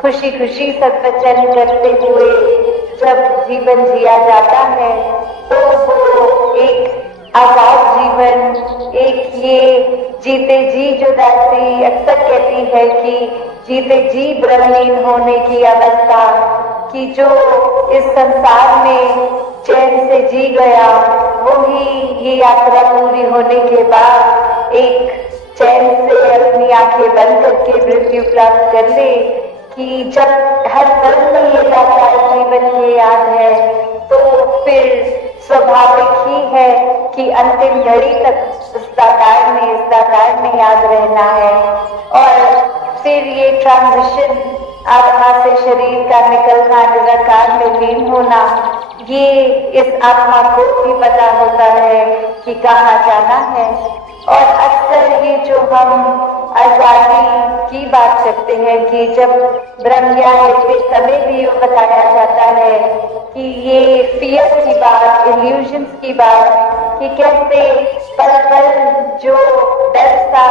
खुशी खुशी सद्वचन करते हुए जब जीवन जिया जाता है तो वो एक आजाद जीवन, एक ये जीते जी जो दासी अक्सर कहती है कि जीते जी ब्रह्मलीन होने की अवस्था, कि जो इस संसार में चैन से जी गया वो ही ये यात्रा पूरी होने के बाद एक चैन से अपनी आंखें बंद करके मृत्यु प्राप्त कर ले, कि जब हर पल में ये लाचार जीवन की याद है, तो फिर स्वाभाविक ही है कि अंतिम घड़ी तक इस दातार में याद रहना है। और फिर ये ट्रांजिशन, आत्मा से शरीर का निकलना, निराकार में लीन होना, ये इस आत्मा को भी पता होता है कि कहाँ जाना है। और अक्सर ये जो हम आजादी की बात करते हैं कि जब ब्रह्म ज्ञान के समय भी बताया जाता है कि ये फियर की बात, इल्यूजन्स की बात, कि कैसे पल पल जो डर सा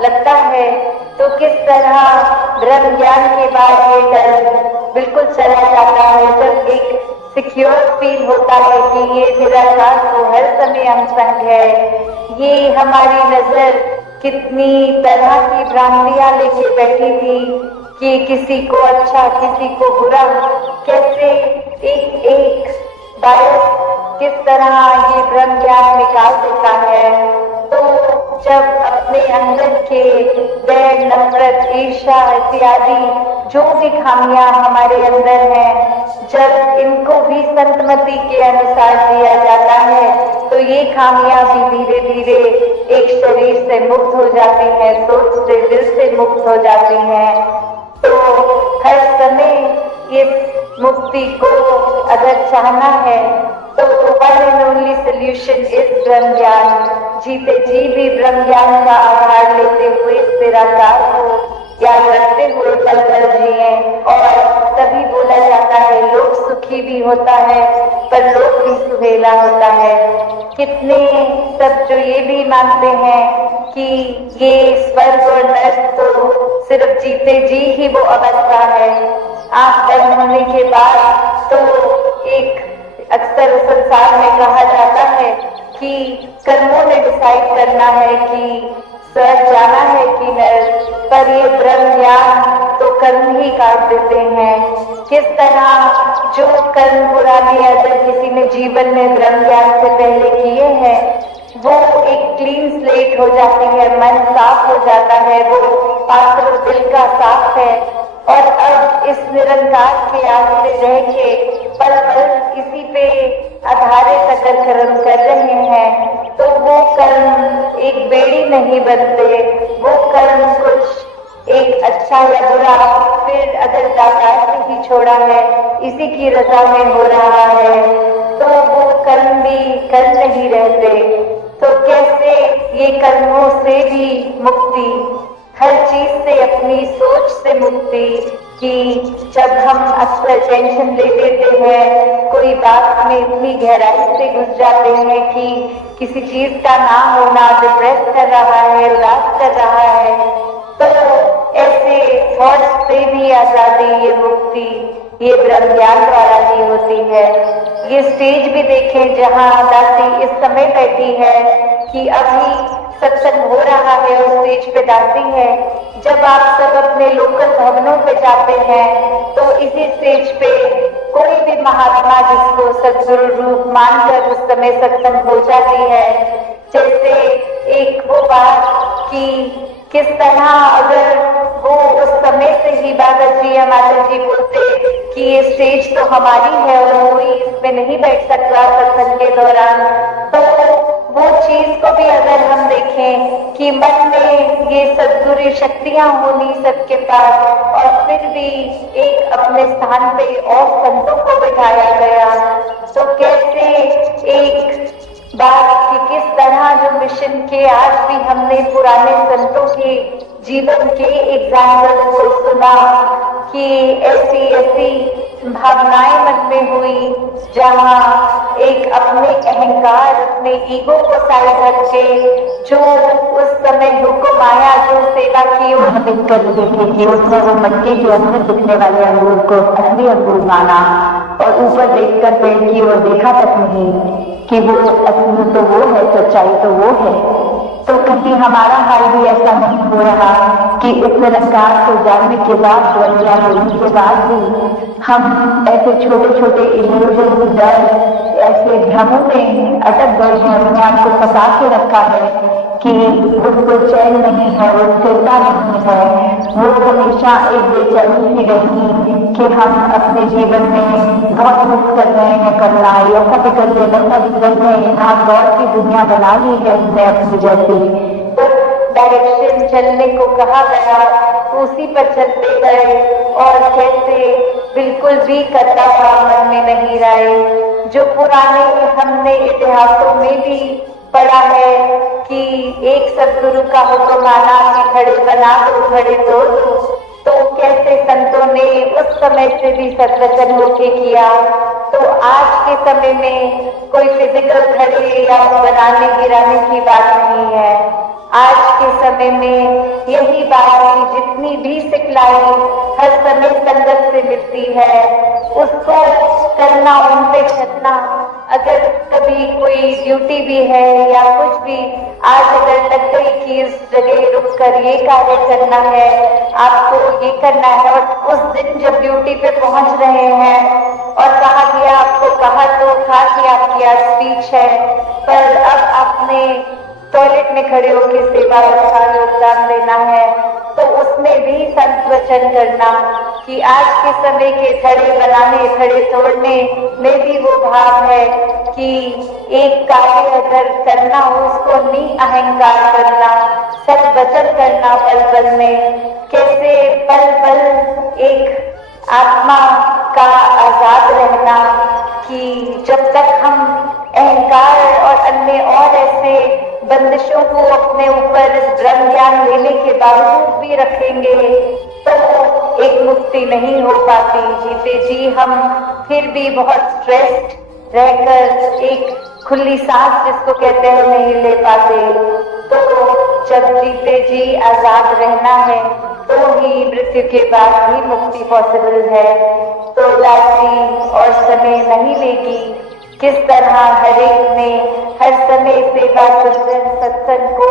लगता है, तो किस तरह ब्रह्म ज्ञान के बाद ये डर बिल्कुल चला जाता है, जब एक सिक्योर फील होता है कि ये निराकार तो हर समय हम संग है। ये हमारी नजर कितनी तरह की भ्रांतियां लेके बैठी थी कि किसी को अच्छा, किसी को बुरा, कैसे एक एक बायस किस तरह ये ब्रह्म ज्ञान निकाल देता है। तो जब अपने अंदर के बैर, नफरत, ईर्ष्या इत्यादि जो भी खामियां हमारे अंदर हैं, जब इनको भी संतमति के अनुसार दिया जाता है, तो ये खामियां भी धीरे धीरे एक शरीर से मुक्त हो जाती हैं, सोच से, दिल से मुक्त हो जाती हैं। तो हर समय इस मुक्ति को अगर चाहना है तो one and only solution is ब्रह्म ज्ञान। जीते जी भी ब्रह्म ज्ञान का आधार लेते हुए इस निराकार को याद रखते हुए पल पल जिए। और तभी बोला जाता है लोक सुखी भी होता है पर लोक भी सुहेला होता है। कितने सब जो ये भी मानते हैं कि ये स्वर्ग और नरक तो सिर्फ जीते जी ही वो अवस्था है, आंख बंद होने के बाद तो एक अक्सर संसार में कहा जाता है कि कर्मों ने डिसाइड करना है कि स्वर्ग जाना है कि नरक, पर ये ब्रह्म ज्ञान तो कर्म ही काट देते हैं। किस तरह जो कर्म पुराने अगर किसी ने जीवन में ब्रह्म ज्ञान से पहले किए हैं, वो एक क्लीन स्लेट हो जाती है, मन साफ हो जाता है, वो पात्र दिल का साफ है। और अब इस निरंकार के आसरे रह के पल पल इसी पे आधारित अगर कर्म कर रहे हैं, तो वो कर्म एक बेड़ी नहीं बनते, वो कर्म कुछ एक अच्छा या बुरा फिर अगर दातार से ही छोड़ा है, इसी की रजा में हो रहा है, तो वो कर्म भी कर्म नहीं रहते। तो कैसे ये कर्मों से भी मुक्ति, हर चीज से अपनी सोच से मुक्ति, कि जब हम अक्सर टेंशन ले लेते हैं, कोई बात में इतनी गहराई से घुस जाते हैं कि किसी चीज का ना होना डिप्रेस कर रहा है, उदास कर रहा है, तो ऐसे थॉट्स से भी आजादी, ये मुक्ति, ये ब्रह्म ज्ञान द्वारा ही होती है। ये स्टेज भी देखें जहाँ दासी इस समय बैठी है कि अभी सत्संग हो रहा है और स्टेज पे दासी है। जब आप सब अपने लोकल भवनों पे जाते हैं तो इसी स्टेज पे कोई भी महात्मा जिसको सद्गुरु रूप मानकर उस समय सत्संग हो जाती है, जैसे एक वो बात कि किस तरह अगर वो उस समय से ही बाबा जी या माता जी बोलते कि ये स्टेज तो हमारी है और कोई इसमें नहीं बैठ सकता सत्संग के दौरान, तो वो चीज को भी अगर हम देखें कि मन में ये सद्गुरु शक्तियां होनी सबके पास, और फिर भी एक अपने स्थान पे और संतों को बिठाया गया, तो कैसे एक बात कि किस तरह जो मिशन के आज भी हमने पुराने संतों के जीवन के एग्जाम्पल को सुना कि ऐसी ऐसी भावनाएं मन में हुई जहाँ एक अपने अहंकार, अपने ईगो को साइड रख के जो उस समय हुक्म आया, जो सेवा की ओर कर देखे कि उसने वो मटके के अंदर दिखने वाले अंगूर को असली अंगूर माना और ऊपर देखकर पेड़ की ओर देखा तक नहीं कि वो असली तो वो है, सच्चाई तो वो है। तो कभी हमारा हाल भी ऐसा नहीं हो रहा कि इस निरंकार को जानने के बाद, ज्ञान होने के बाद भी हम ऐसे छोटे छोटे इल्यूजन, डर, ऐसे भ्रमों में अटक गए हैं, अपने आप को फंसा के रखा है कि उसको चैन नहीं है, वो स्थिरता नहीं है, वो हमेशा एक बेचैनी ही रहेगी कि हम अपने जीवन में बहुत मिस कर रहे हैं करना, या कभी कभी जीवन में भाग दौड़ की दुनिया बना ली है उसने अपनी जैसी। डायरेक्शन चलने को कहा गया, उसी पर चलते गए और कैसे बिल्कुल भी करता हुआ मन में नहीं आए। जो पुराने हमने इतिहासों में भी पढ़ा है कि एक सदगुरु का हुक्म आना कि खड़े बना दो खड़े तोड़ दो, तो कैसे संतों ने उस समय से भी सत्वचन होके किया। तो आज के समय में कोई फिजिकल खड़े या बनाने गिराने की बात नहीं है। आज के समय में यही बात है, जितनी भी सिखलाई हर समय संगत से मिलती है उसको करना, उन पे चलना। अगर कभी कोई ड्यूटी भी है या कुछ भी आज अगर लग गई कि इस जगह रुक कर ये कार्य करना है, आपको ये करना है, और उस दिन जब ड्यूटी पे पहुंच रहे हैं और कहा गया आपको कहा तो था कि आपकी आज स्पीच है, पर अब आपने टॉयलेट में खड़े होकर सेवा का योगदान देना है, तो उसमें भी संतवचन करना कि आज के समय के खड़े बनाने खड़े तोड़ने में भी वो भाव है कि एक कार्य अगर करना हो उसको निअहंकार करना, सत्वचन करना पल पल में, कैसे पल पल एक आत्मा का आजाद रहना कि जब तक हम अहंकार और अन्य और ऐसे बंदिशों को अपने ऊपर ब्रह्म ज्ञान लेने के बावजूद भी रखेंगे तो एक मुक्ति नहीं हो पाती। जीते जी हम फिर भी बहुत स्ट्रेस्ड रहकर एक खुली सांस जिसको कहते हैं नहीं ले पाते। तो जब जीते जी आजाद रहना है तो ही मृत्यु के बाद भी मुक्ति पॉसिबल है। तो राशि और समय नहीं लेगी, किस तरह हर एक ने हर समय सेवा सत्संग को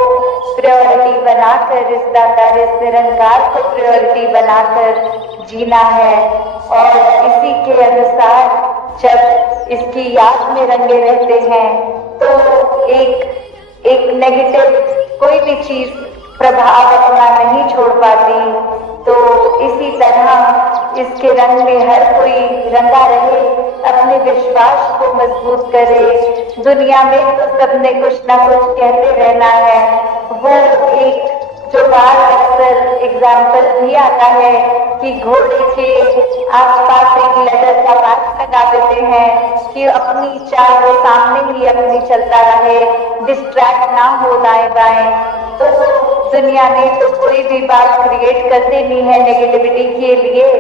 प्रायोरिटी बनाकर, इस दातार इस निरंकार को प्रायोरिटी बनाकर जीना है। और इसी के अनुसार जब इसकी याद में रंगे रहते हैं तो एक नेगेटिव कोई भी चीज प्रभाव अपना नहीं छोड़ पाती। तो इसी तरह इसके रंग में हर कोई रंगा रहे, अपने विश्वास को मजबूत करे। दुनिया में तो सबने कुछ ना कुछ कहते रहना है। वो एक जो बात अक्सर एग्जाम्पल भी आता है कि घोड़े के आसपास एक लेदर का बात लगा देते हैं कि अपनी चाल वो सामने ही अपनी चलता रहे, डिस्ट्रैक्ट ना हो दाएं बाएं। तो दुनिया ने तो कोई भी बात क्रिएट कर देनी है नेगेटिविटी के लिए,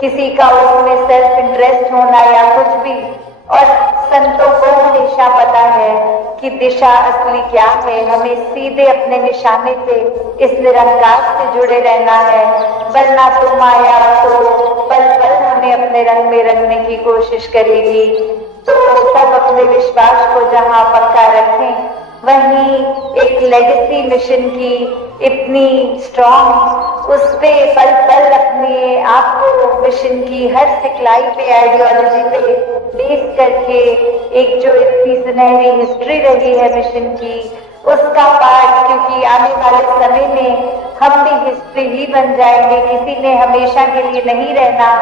किसी का उसमें सेल्फ इंटरेस्ट होना या कुछ भी। और संतों को हमेशा पता है कि दिशा असली क्या है। हमें सीधे अपने निशाने पे इस निरंकार से जुड़े रहना है, वरना तो माया तो पल पल हमें अपने रंग में रंगने की कोशिश करेगी। तो सब अपने विश्वास को जहाँ पक्का रखें, वहीं एक लेगेसी मिशन की इतनी स्ट्रॉन्ग, उस पे पल पल अपने आप को मिशन की हर सिखलाई पे, आइडियोलॉजी पे बेस करके एक जो इतनी सुनहरी हिस्ट्री रही है मिशन की, उसका पार्ट, क्योंकि आने वाले समय में हम भी हिस्ट्री ही बन जाएंगे, किसी ने हमेशा के लिए नहीं रहना।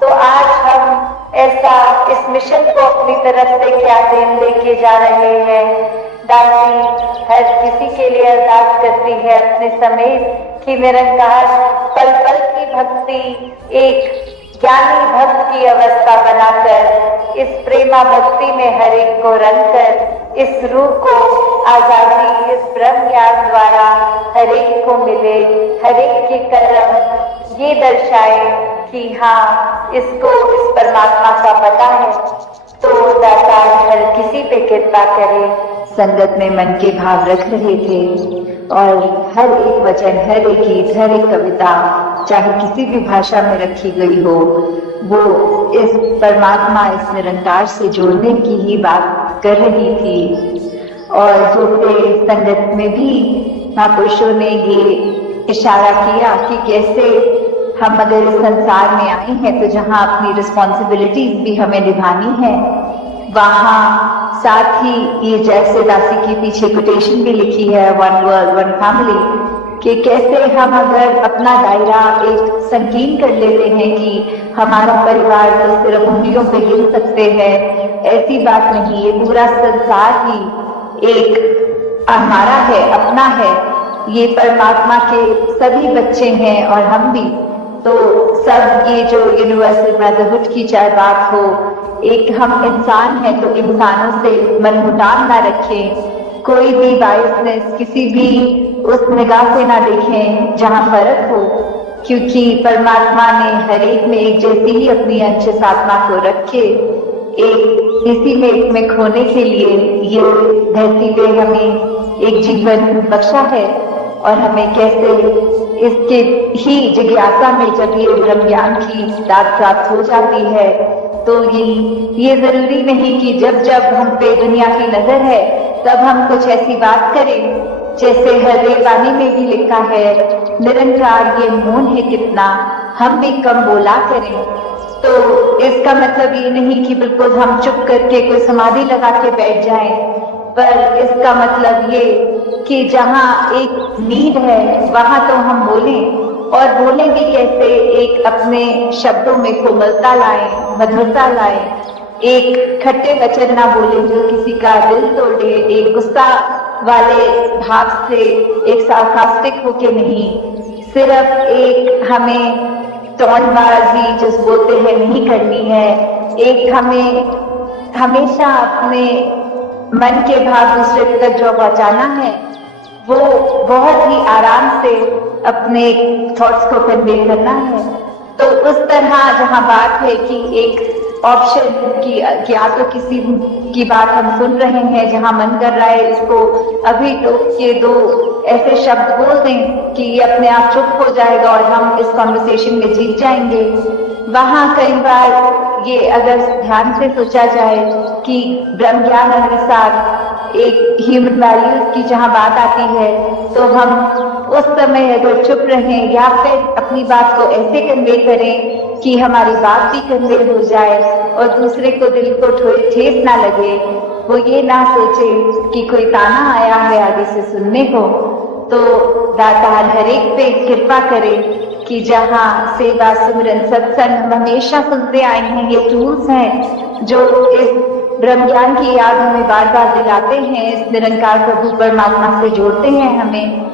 तो आज हम ऐसा इस मिशन को अपनी तरफ से क्या देन लेके जा रहे हैं। दासी हर किसी के लिए अरदास करती है अपने समय कि निरंकार पल पल की भक्ति एक ज्ञानी भक्त की अवस्था बनाकर इस प्रेमा भक्ति में हर एक को रंग कर इस रूह को आजादी इस ब्रह्म ज्ञान द्वारा हर एक को मिले। हर एक के कर्म ये दर्शाए कि हाँ इसको इस परमात्मा का पता है। तो दाता हर किसी पे कृपा करे। संगत में मन के भाव रख रहे थे और हर एक वचन, हर एक गीत, हर एक कविता, चाहे किसी भी भाषा में रखी गई हो, वो इस परमात्मा, इस निरंकार से जोड़ने की ही बात कर रही थी। और जोड़ते संगत में भी महापुरुषों ने ये इशारा किया कि कैसे हम अगर इस संसार में आए हैं तो जहाँ अपनी रिस्पॉन्सिबिलिटीज भी हमें निभानी है, वहाँ साथ ही ये जैसे दासी के पीछे कोटेशन भी लिखी है, वन वर्ल्ड वन फैमिली, कि कैसे हम अगर अपना दायरा एक संकीर्ण कर लेते हैं कि हमारा परिवार तो सिर्फ उंगलियों पे गिन सकते हैं, ऐसी बात नहीं। ये पूरा संसार ही एक हमारा है, अपना है। ये परमात्मा के सभी बच्चे हैं और हम भी। तो सब ये जो यूनिवर्सल ब्रदरहुड की चाहे बात हो, एक हम इंसान हैं तो इंसानों से मनमुटाव ना रखें, कोई भी बायसनेस किसी भी उस निगाह से ना देखें जहां फर्क हो, क्योंकि परमात्मा ने हर एक में एक जैसी ही अपनी अंश आत्मा को रखे, एक इसी में एक में खोने के लिए ये धरती पे हमें एक जीवन बख्शा है। और हमें कैसे इसके ही जिज्ञासा में जब ये ब्रह्म ज्ञान की दात प्राप्त हो जाती है, तो ये जरूरी नहीं कि जब जब हम पे दुनिया की नजर है तब हम कुछ ऐसी बात करें, जैसे हृदय वाणी में भी लिखा है, निरंकार ये मौन है कितना, हम भी कम बोला करें। तो इसका मतलब ये नहीं कि बिल्कुल हम चुप करके कोई समाधि लगा के बैठ जाएं, पर इसका मतलब ये कि जहाँ एक नीड है वहां तो हम बोलें, और बोले भी कैसे, एक अपने शब्दों में कोमलता लाएं, मधुरता लाएं, एक खट्टे वचन ना बोले जो किसी का दिल तोड़े, एक गुस्सा वाले भाव से, एक सार्कास्टिक होके नहीं, सिर्फ एक हमें टोनबाजी जिस बोलते हैं नहीं करनी है। एक हमें हमेशा अपने मन के भाव दूसरे तक जो पहुंचाना है वो बहुत ही आराम से अपने थॉट्स को कन्वे करना है। तो उस तरह जहां बात है कि एक ऑप्शन की या तो किसी की बात हम सुन रहे हैं जहां मन कर रहा है इसको अभी टोक के दो ऐसे शब्द बोल दें कि ये अपने आप चुप हो जाएगा और हम इस कॉन्वर्सेशन में जीत जाएंगे, वहां कई बार ये अगर ध्यान से सोचा जाए कि ब्रह्म ज्ञान अनुसार एक ह्यूमन वैल्यूज की जहां बात आती है, तो हम उस समय अगर चुप रहें या फिर अपनी बात को ऐसे कन्वे करें कि हमारी बात भी कन्वे हो जाए और दूसरे को दिल को ठेस ना लगे, वो ये ना सोचे कि कोई ताना आया है आगे से सुनने को। तो दातार हर एक पे कृपा करे कि जहाँ सेवा सिमरन सत्संग हम हमेशा सुनते आए हैं, ये टूल्स हैं जो इस ब्रह्म ज्ञान की याद हमें बार बार दिलाते हैं, इस निरंकार प्रभु परमात्मा से जोड़ते हैं हमें।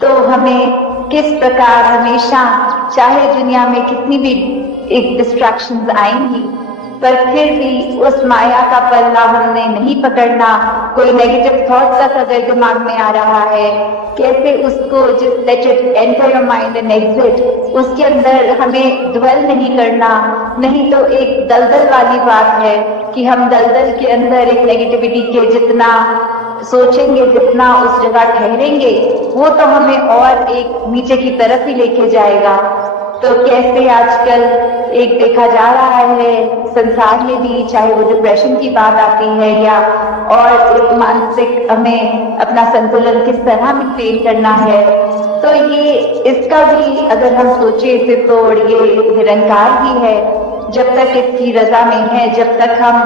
तो हमें किस प्रकार हमेशा, चाहे दुनिया में कितनी भी एक डिस्ट्रैक्शंस आएंगी, पर फिर भी उस माया का पल्ला हमने नहीं पकड़ना। कोई नेगेटिव थॉट तक अगर दिमाग में आ रहा है, कैसे उसको just let it enter your mind and exit, उसके अंदर हमें ड्वेल नहीं करना। नहीं तो एक दलदल वाली बात है कि हम दलदल के अंदर एक नेगेटिविटी के जितना सोचेंगे, जितना उस जगह ठहरेंगे, वो तो हमें और एक नीचे की तरफ ही लेके जाएगा। तो कैसे आजकल एक देखा जा रहा है संसार में भी, चाहे वो डिप्रेशन की बात आती है या और एक मानसिक हमें अपना संतुलन किस तरह मेंटेन करना है, तो ये इसका भी अगर हम सोचे इसे तोड़ ये निरंकार ही है। जब तक इसकी रजा में है, जब तक हम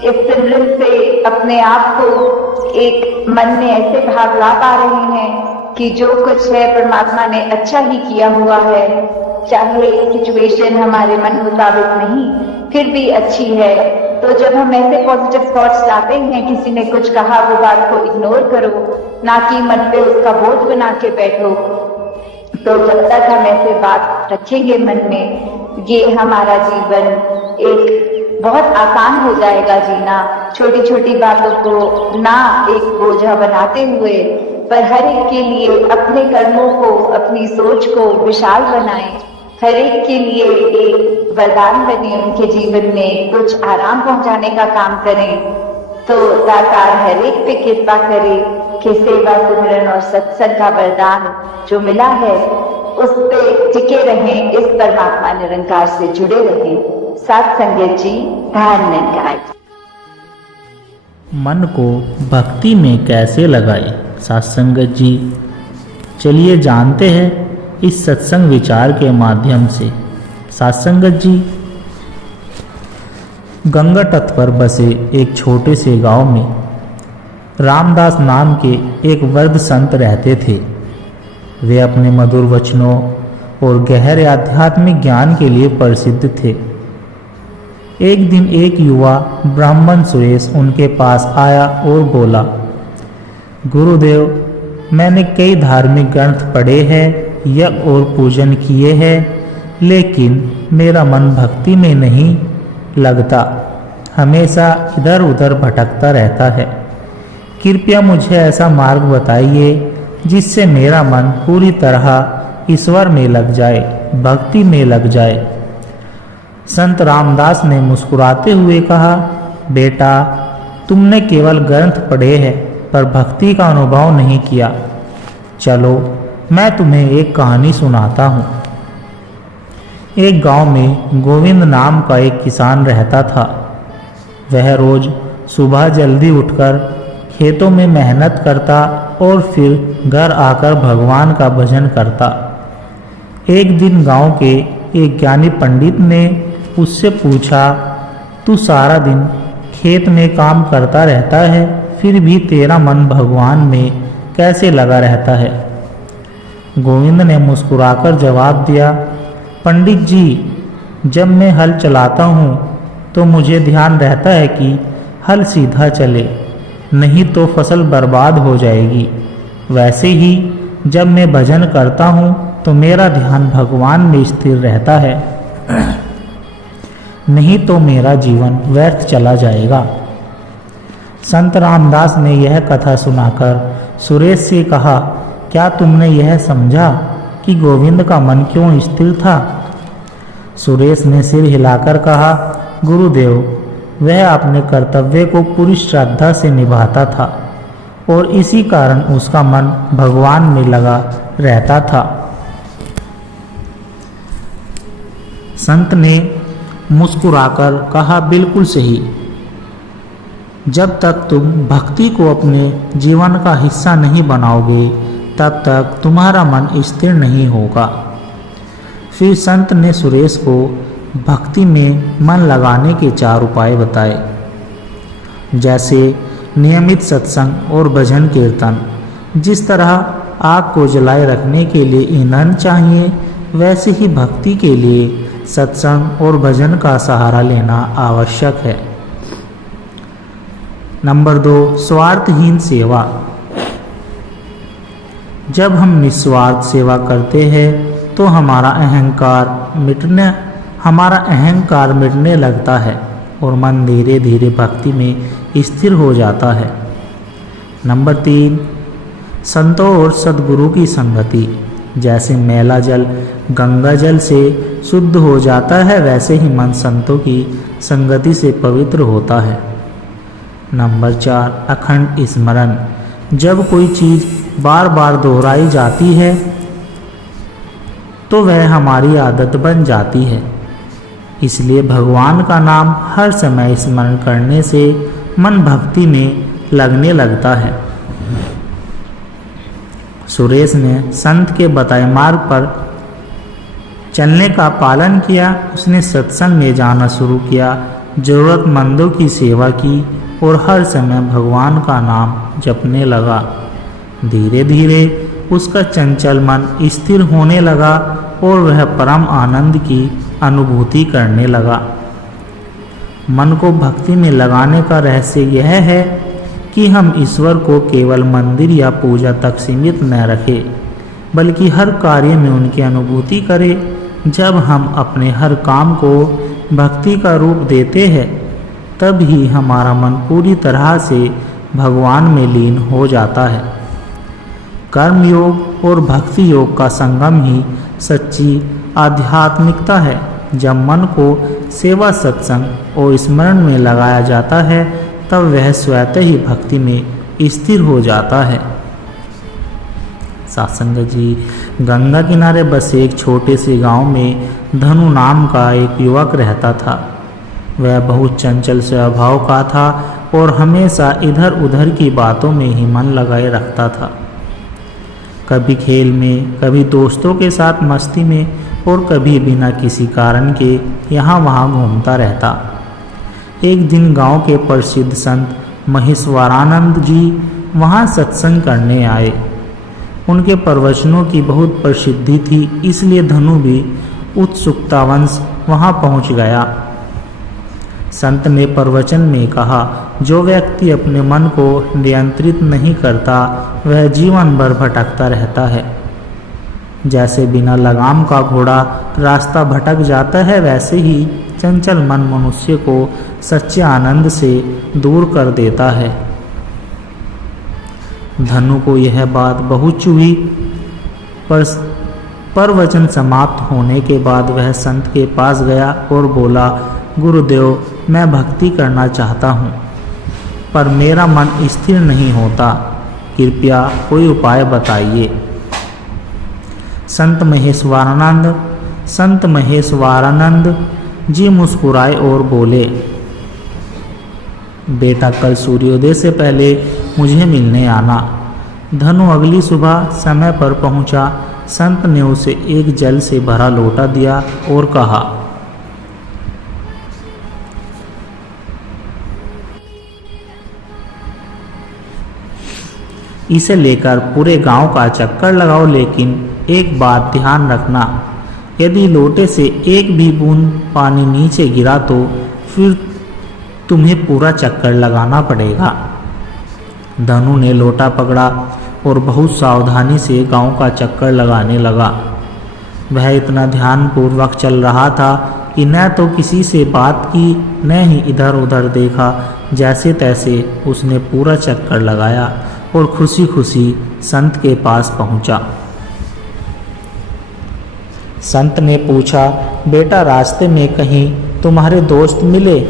इस सिमरन से अपने आप को एक मन में ऐसे भाव ला पा रहे हैं कि जो कुछ है परमात्मा ने अच्छा ही किया हुआ है, चाहे सिचुएशन हमारे मन मुताबिक नहीं फिर भी अच्छी है। तो जब हम ऐसे पॉजिटिव थॉट्स लाते हैं, किसी ने कुछ कहा वो बात को इग्नोर करो, ना कि मन पे उसका बोझ बना के बैठो। तो जब तक हम ऐसे बात रखेंगे मन में, ये हमारा जीवन एक बहुत आसान हो जाएगा जीना। छोटी छोटी बातों को ना एक बोझा बनाते हुए, पर हर एक के लिए अपने कर्मों को, अपनी सोच को विशाल बनाएं, हर एक के लिए एक वरदान बने, उनके जीवन में कुछ आराम पहुंचाने का काम करें। तो दातार हर एक पे कृपा करे कि सेवा सिमरन और सत्संग का वरदान जो मिला है उस पे टिके रहें, इस परमात्मा निरंकार से जुड़े रहें। साथ संगत जी, धन्यवाद। मन को भक्ति में कैसे लगाए साथ संगत जी, चलिए जानते हैं इस सत्संग विचार के माध्यम से। साथ संगत जी, गंगा तट पर बसे एक छोटे से गांव में रामदास नाम के एक वृद्ध संत रहते थे। वे अपने मधुर वचनों और गहरे आध्यात्मिक ज्ञान के लिए प्रसिद्ध थे। एक दिन एक युवा ब्राह्मण सुरेश उनके पास आया और बोला, गुरुदेव, मैंने कई धार्मिक ग्रंथ पढ़े हैं, यज्ञ और पूजन किए हैं, लेकिन मेरा मन भक्ति में नहीं लगता, हमेशा इधर उधर भटकता रहता है। कृपया मुझे ऐसा मार्ग बताइए जिससे मेरा मन पूरी तरह ईश्वर में लग जाए, भक्ति में लग जाए। संत रामदास ने मुस्कुराते हुए कहा, बेटा, तुमने केवल ग्रंथ पढ़े हैं पर भक्ति का अनुभव नहीं किया। चलो मैं तुम्हें एक कहानी सुनाता हूँ। एक गांव में गोविंद नाम का एक किसान रहता था। वह रोज सुबह जल्दी उठकर खेतों में मेहनत करता और फिर घर आकर भगवान का भजन करता। एक दिन गांव के एक ज्ञानी पंडित ने उससे पूछा, तू सारा दिन खेत में काम करता रहता है, फिर भी तेरा मन भगवान में कैसे लगा रहता है? गोविंद ने मुस्कुराकर जवाब दिया, पंडित जी, जब मैं हल चलाता हूँ तो मुझे ध्यान रहता है कि हल सीधा चले, नहीं तो फसल बर्बाद हो जाएगी। वैसे ही जब मैं भजन करता हूँ तो मेरा ध्यान भगवान में स्थिर रहता है, नहीं तो मेरा जीवन व्यर्थ चला जाएगा। संत रामदास ने यह कथा सुनाकर सुरेश से कहा, क्या तुमने यह समझा कि गोविंद का मन क्यों स्थिर था? सुरेश ने सिर हिलाकर कहा, गुरुदेव, वह अपने कर्तव्य को पूरी श्रद्धा से निभाता था और इसी कारण उसका मन भगवान में लगा रहता था। संत ने मुस्कुराकर कहा, बिल्कुल सही। जब तक तुम भक्ति को अपने जीवन का हिस्सा नहीं बनाओगे, तब तक तुम्हारा मन स्थिर नहीं होगा। फिर संत ने सुरेश को भक्ति में मन लगाने के 4 उपाय बताए, जैसे नियमित सत्संग और भजन कीर्तन। जिस तरह आग को जलाए रखने के लिए ईंधन चाहिए, वैसे ही भक्ति के लिए सत्संग और भजन का सहारा लेना आवश्यक है। नंबर 2, स्वार्थहीन सेवा। जब हम निस्वार्थ सेवा करते हैं तो हमारा अहंकार मिटने लगता है और मन धीरे धीरे भक्ति में स्थिर हो जाता है। नंबर 3, संतों और सद्गुरु की संगति। जैसे मैला जल गंगा जल से शुद्ध हो जाता है, वैसे ही मन संतों की संगति से पवित्र होता है। नंबर 4, अखंड स्मरण। जब कोई चीज़ बार बार दोहराई जाती है तो वह हमारी आदत बन जाती है, इसलिए भगवान का नाम हर समय स्मरण करने से मन भक्ति में लगने लगता है। सुरेश ने संत के बताए मार्ग पर चलने का पालन किया। उसने सत्संग में जाना शुरू किया, जरूरतमंदों की सेवा की और हर समय भगवान का नाम जपने लगा। धीरे धीरे उसका चंचल मन स्थिर होने लगा और वह परम आनंद की अनुभूति करने लगा। मन को भक्ति में लगाने का रहस्य यह है कि हम ईश्वर को केवल मंदिर या पूजा तक सीमित न रखें, बल्कि हर कार्य में उनकी अनुभूति करें। जब हम अपने हर काम को भक्ति का रूप देते हैं, तब ही हमारा मन पूरी तरह से भगवान में लीन हो जाता है। कर्म योग और भक्ति योग का संगम ही सच्ची आध्यात्मिकता है। जब मन को सेवा, सत्संग और स्मरण में लगाया जाता है, तब वह स्वतः ही भक्ति में स्थिर हो जाता है। सत्संग जी, गंगा किनारे बसे एक छोटे से गांव में धनु नाम का एक युवक रहता था। वह बहुत चंचल स्वभाव का था और हमेशा इधर उधर की बातों में ही मन लगाए रखता था। कभी खेल में, कभी दोस्तों के साथ मस्ती में और कभी बिना किसी कारण के यहाँ वहाँ घूमता रहता। एक दिन गांव के प्रसिद्ध संत महेश्वरानंद जी वहां सत्संग करने आए। उनके प्रवचनों की बहुत प्रसिद्धि थी, इसलिए धनु भी उत्सुकतावश वहां पहुंच गया। संत ने प्रवचन में कहा, जो व्यक्ति अपने मन को नियंत्रित नहीं करता वह जीवन भर भटकता रहता है। जैसे बिना लगाम का घोड़ा रास्ता भटक जाता है, वैसे ही चंचल मन मनुष्य को सच्चे आनंद से दूर कर देता है। धनु को यह बात बहुत चुभी, पर प्रवचन समाप्त होने के बाद वह संत के पास गया और बोला, गुरुदेव, मैं भक्ति करना चाहता हूँ, पर मेरा मन स्थिर नहीं होता, कृपया कोई उपाय बताइए। संत महेश्वरानंद जी मुस्कुराए और बोले, बेटा, कल सूर्योदय से पहले मुझे मिलने आना। धनु अगली सुबह समय पर पहुंचा। संत ने उसे एक जल से भरा लोटा दिया और कहा, इसे लेकर पूरे गांव का चक्कर लगाओ, लेकिन एक बात ध्यान रखना, यदि लोटे से एक भी बूंद पानी नीचे गिरा तो फिर तुम्हें पूरा चक्कर लगाना पड़ेगा। धनु ने लोटा पकड़ा और बहुत सावधानी से गांव का चक्कर लगाने लगा। वह इतना ध्यानपूर्वक चल रहा था कि न तो किसी से बात की, न ही इधर उधर देखा। जैसे तैसे उसने पूरा चक्कर लगाया और खुशी खुशी संत के पास पहुंचा। संत ने पूछा, बेटा, रास्ते में कहीं तुम्हारे दोस्त मिले?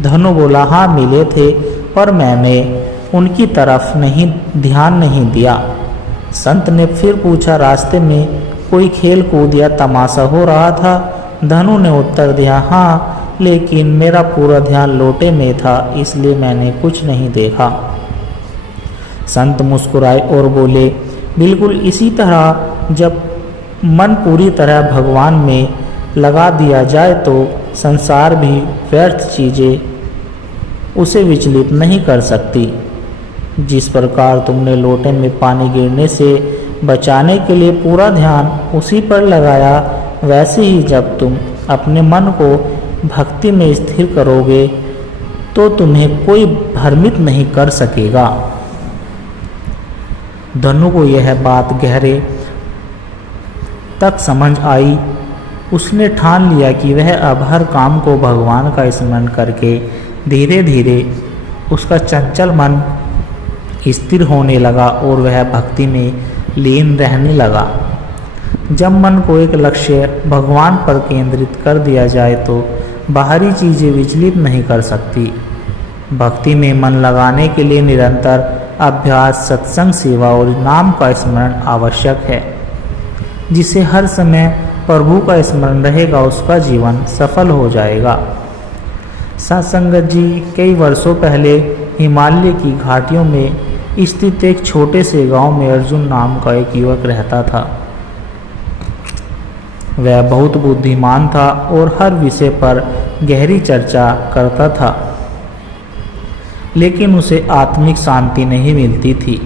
धनु बोला, हाँ मिले थे, पर मैंने उनकी तरफ ध्यान नहीं दिया। संत ने फिर पूछा, रास्ते में कोई खेल कूद या तमाशा हो रहा था? धनु ने उत्तर दिया, हाँ, लेकिन मेरा पूरा ध्यान लोटे में था, इसलिए मैंने कुछ नहीं देखा। संत मुस्कुराए और बोले, बिल्कुल इसी तरह जब मन पूरी तरह भगवान में लगा दिया जाए तो संसार भी व्यर्थ चीज़ें उसे विचलित नहीं कर सकती। जिस प्रकार तुमने लोटे में पानी गिरने से बचाने के लिए पूरा ध्यान उसी पर लगाया, वैसे ही जब तुम अपने मन को भक्ति में स्थिर करोगे तो तुम्हें कोई भ्रमित नहीं कर सकेगा। धनु को यह बात गहरे तक समझ आई। उसने ठान लिया कि वह अब हर काम को भगवान का स्मरण करके धीरे धीरे उसका चंचल मन स्थिर होने लगा और वह भक्ति में लीन रहने लगा। जब मन को एक लक्ष्य भगवान पर केंद्रित कर दिया जाए तो बाहरी चीज़ें विचलित नहीं कर सकती। भक्ति में मन लगाने के लिए निरंतर अभ्यास, सत्संग, सेवा और नाम का स्मरण आवश्यक है। जिसे हर समय प्रभु का स्मरण रहेगा उसका जीवन सफल हो जाएगा। सत्संगत जी कई वर्षों पहले हिमालय की घाटियों में स्थित एक छोटे से गांव में अर्जुन नाम का एक युवक रहता था। वह बहुत बुद्धिमान था और हर विषय पर गहरी चर्चा करता था, लेकिन उसे आत्मिक शांति नहीं मिलती थी।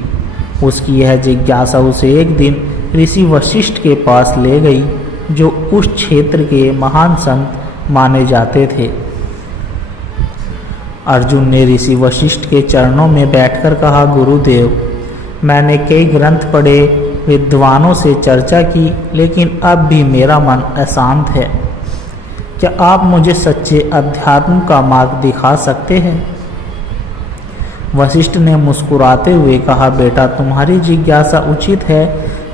उसकी यह जिज्ञासा उसे एक दिन ऋषि वशिष्ठ के पास ले गई, जो उस क्षेत्र के महान संत माने जाते थे। अर्जुन ने ऋषि वशिष्ठ के चरणों में बैठकर कहा, गुरुदेव, मैंने कई ग्रंथ पढ़े, विद्वानों से चर्चा की, लेकिन अब भी मेरा मन अशांत है। क्या आप मुझे सच्चे अध्यात्म का मार्ग दिखा सकते हैं? वशिष्ठ ने मुस्कुराते हुए कहा, बेटा, तुम्हारी जिज्ञासा उचित है,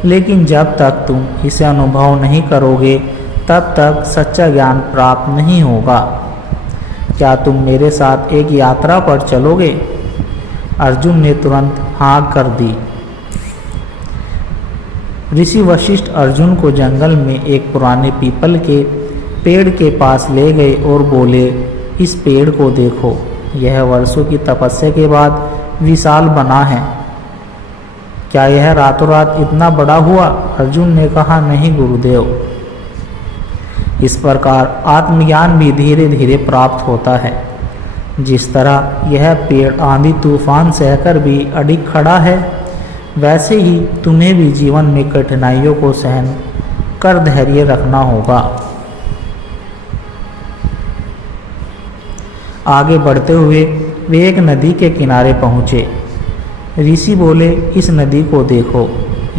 लेकिन जब तक तुम इसे अनुभव नहीं करोगे तब तक सच्चा ज्ञान प्राप्त नहीं होगा। क्या तुम मेरे साथ एक यात्रा पर चलोगे? अर्जुन ने तुरंत हाँ कर दी। ऋषि वशिष्ठ अर्जुन को जंगल में एक पुराने पीपल के पेड़ के पास ले गए और बोले, इस पेड़ को देखो, यह वर्षों की तपस्या के बाद विशाल बना है। क्या यह रातों रात इतना बड़ा हुआ? अर्जुन ने कहा, नहीं गुरुदेव। इस प्रकार आत्मज्ञान भी धीरे धीरे प्राप्त होता है। जिस तरह यह पेड़ आंधी तूफान सहकर भी अडिग खड़ा है, वैसे ही तुम्हें भी जीवन में कठिनाइयों को सहन कर धैर्य रखना होगा। आगे बढ़ते हुए वे एक नदी के किनारे पहुँचे। ऋषि बोले, इस नदी को देखो,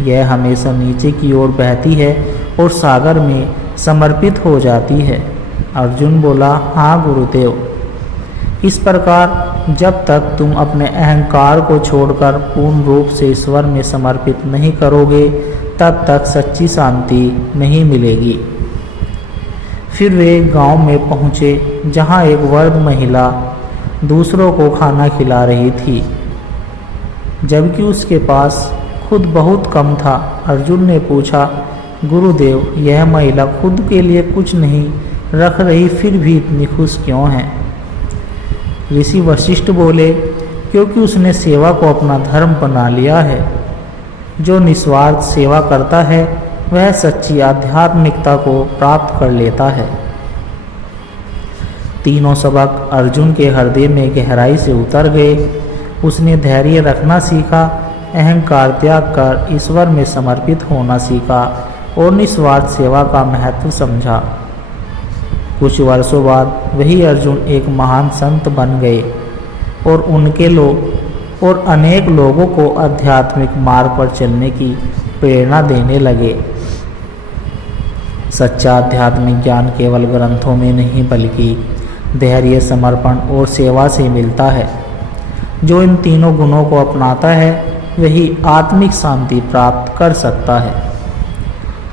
यह हमेशा नीचे की ओर बहती है और सागर में समर्पित हो जाती है। अर्जुन बोला, हाँ गुरुदेव। इस प्रकार जब तक तुम अपने अहंकार को छोड़कर पूर्ण रूप से ईश्वर में समर्पित नहीं करोगे, तब तक सच्ची शांति नहीं मिलेगी। फिर वे एक गांव में पहुँचे जहां एक वृद्ध महिला दूसरों को खाना खिला रही थी, जबकि उसके पास खुद बहुत कम था। अर्जुन ने पूछा, गुरुदेव, यह महिला खुद के लिए कुछ नहीं रख रही, फिर भी इतनी खुश क्यों है? ऋषि वशिष्ठ बोले, क्योंकि उसने सेवा को अपना धर्म बना लिया है। जो निस्वार्थ सेवा करता है वह सच्ची आध्यात्मिकता को प्राप्त कर लेता है। तीनों सबक अर्जुन के हृदय में गहराई से उतर गए। उसने धैर्य रखना सीखा, अहंकार त्याग कर ईश्वर में समर्पित होना सीखा और निस्वार्थ सेवा का महत्व समझा। कुछ वर्षों बाद वही अर्जुन एक महान संत बन गए और उनके लोग और अनेक लोगों को आध्यात्मिक मार्ग पर चलने की प्रेरणा देने लगे। सच्चा आध्यात्मिक ज्ञान केवल ग्रंथों में नहीं बल्कि धैर्य, समर्पण और सेवा से मिलता है। जो इन तीनों गुणों को अपनाता है वही आत्मिक शांति प्राप्त कर सकता है।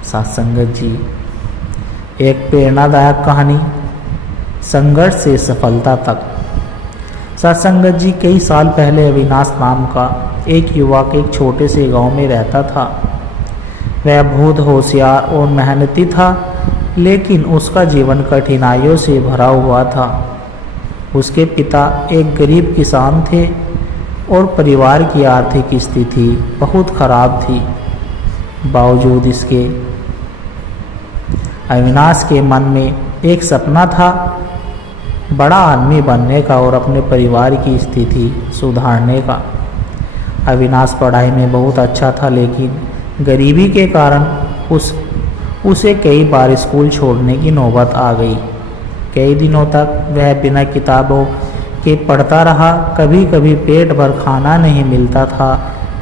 सत्संगत जी, एक प्रेरणादायक कहानी, संघर्ष से सफलता तक। सत्संगत जी, कई साल पहले अविनाश नाम का एक युवक एक छोटे से गांव में रहता था। वह बहुत होशियार और मेहनती था, लेकिन उसका जीवन कठिनाइयों से भरा हुआ था। उसके पिता एक गरीब किसान थे और परिवार की आर्थिक स्थिति बहुत खराब थी। बावजूद इसके अविनाश के मन में एक सपना था, बड़ा आदमी बनने का और अपने परिवार की स्थिति सुधारने का। अविनाश पढ़ाई में बहुत अच्छा था, लेकिन गरीबी के कारण उसे कई बार स्कूल छोड़ने की नौबत आ गई। कई दिनों तक वह बिना किताबों के पढ़ता रहा। कभी कभी पेट भर खाना नहीं मिलता था।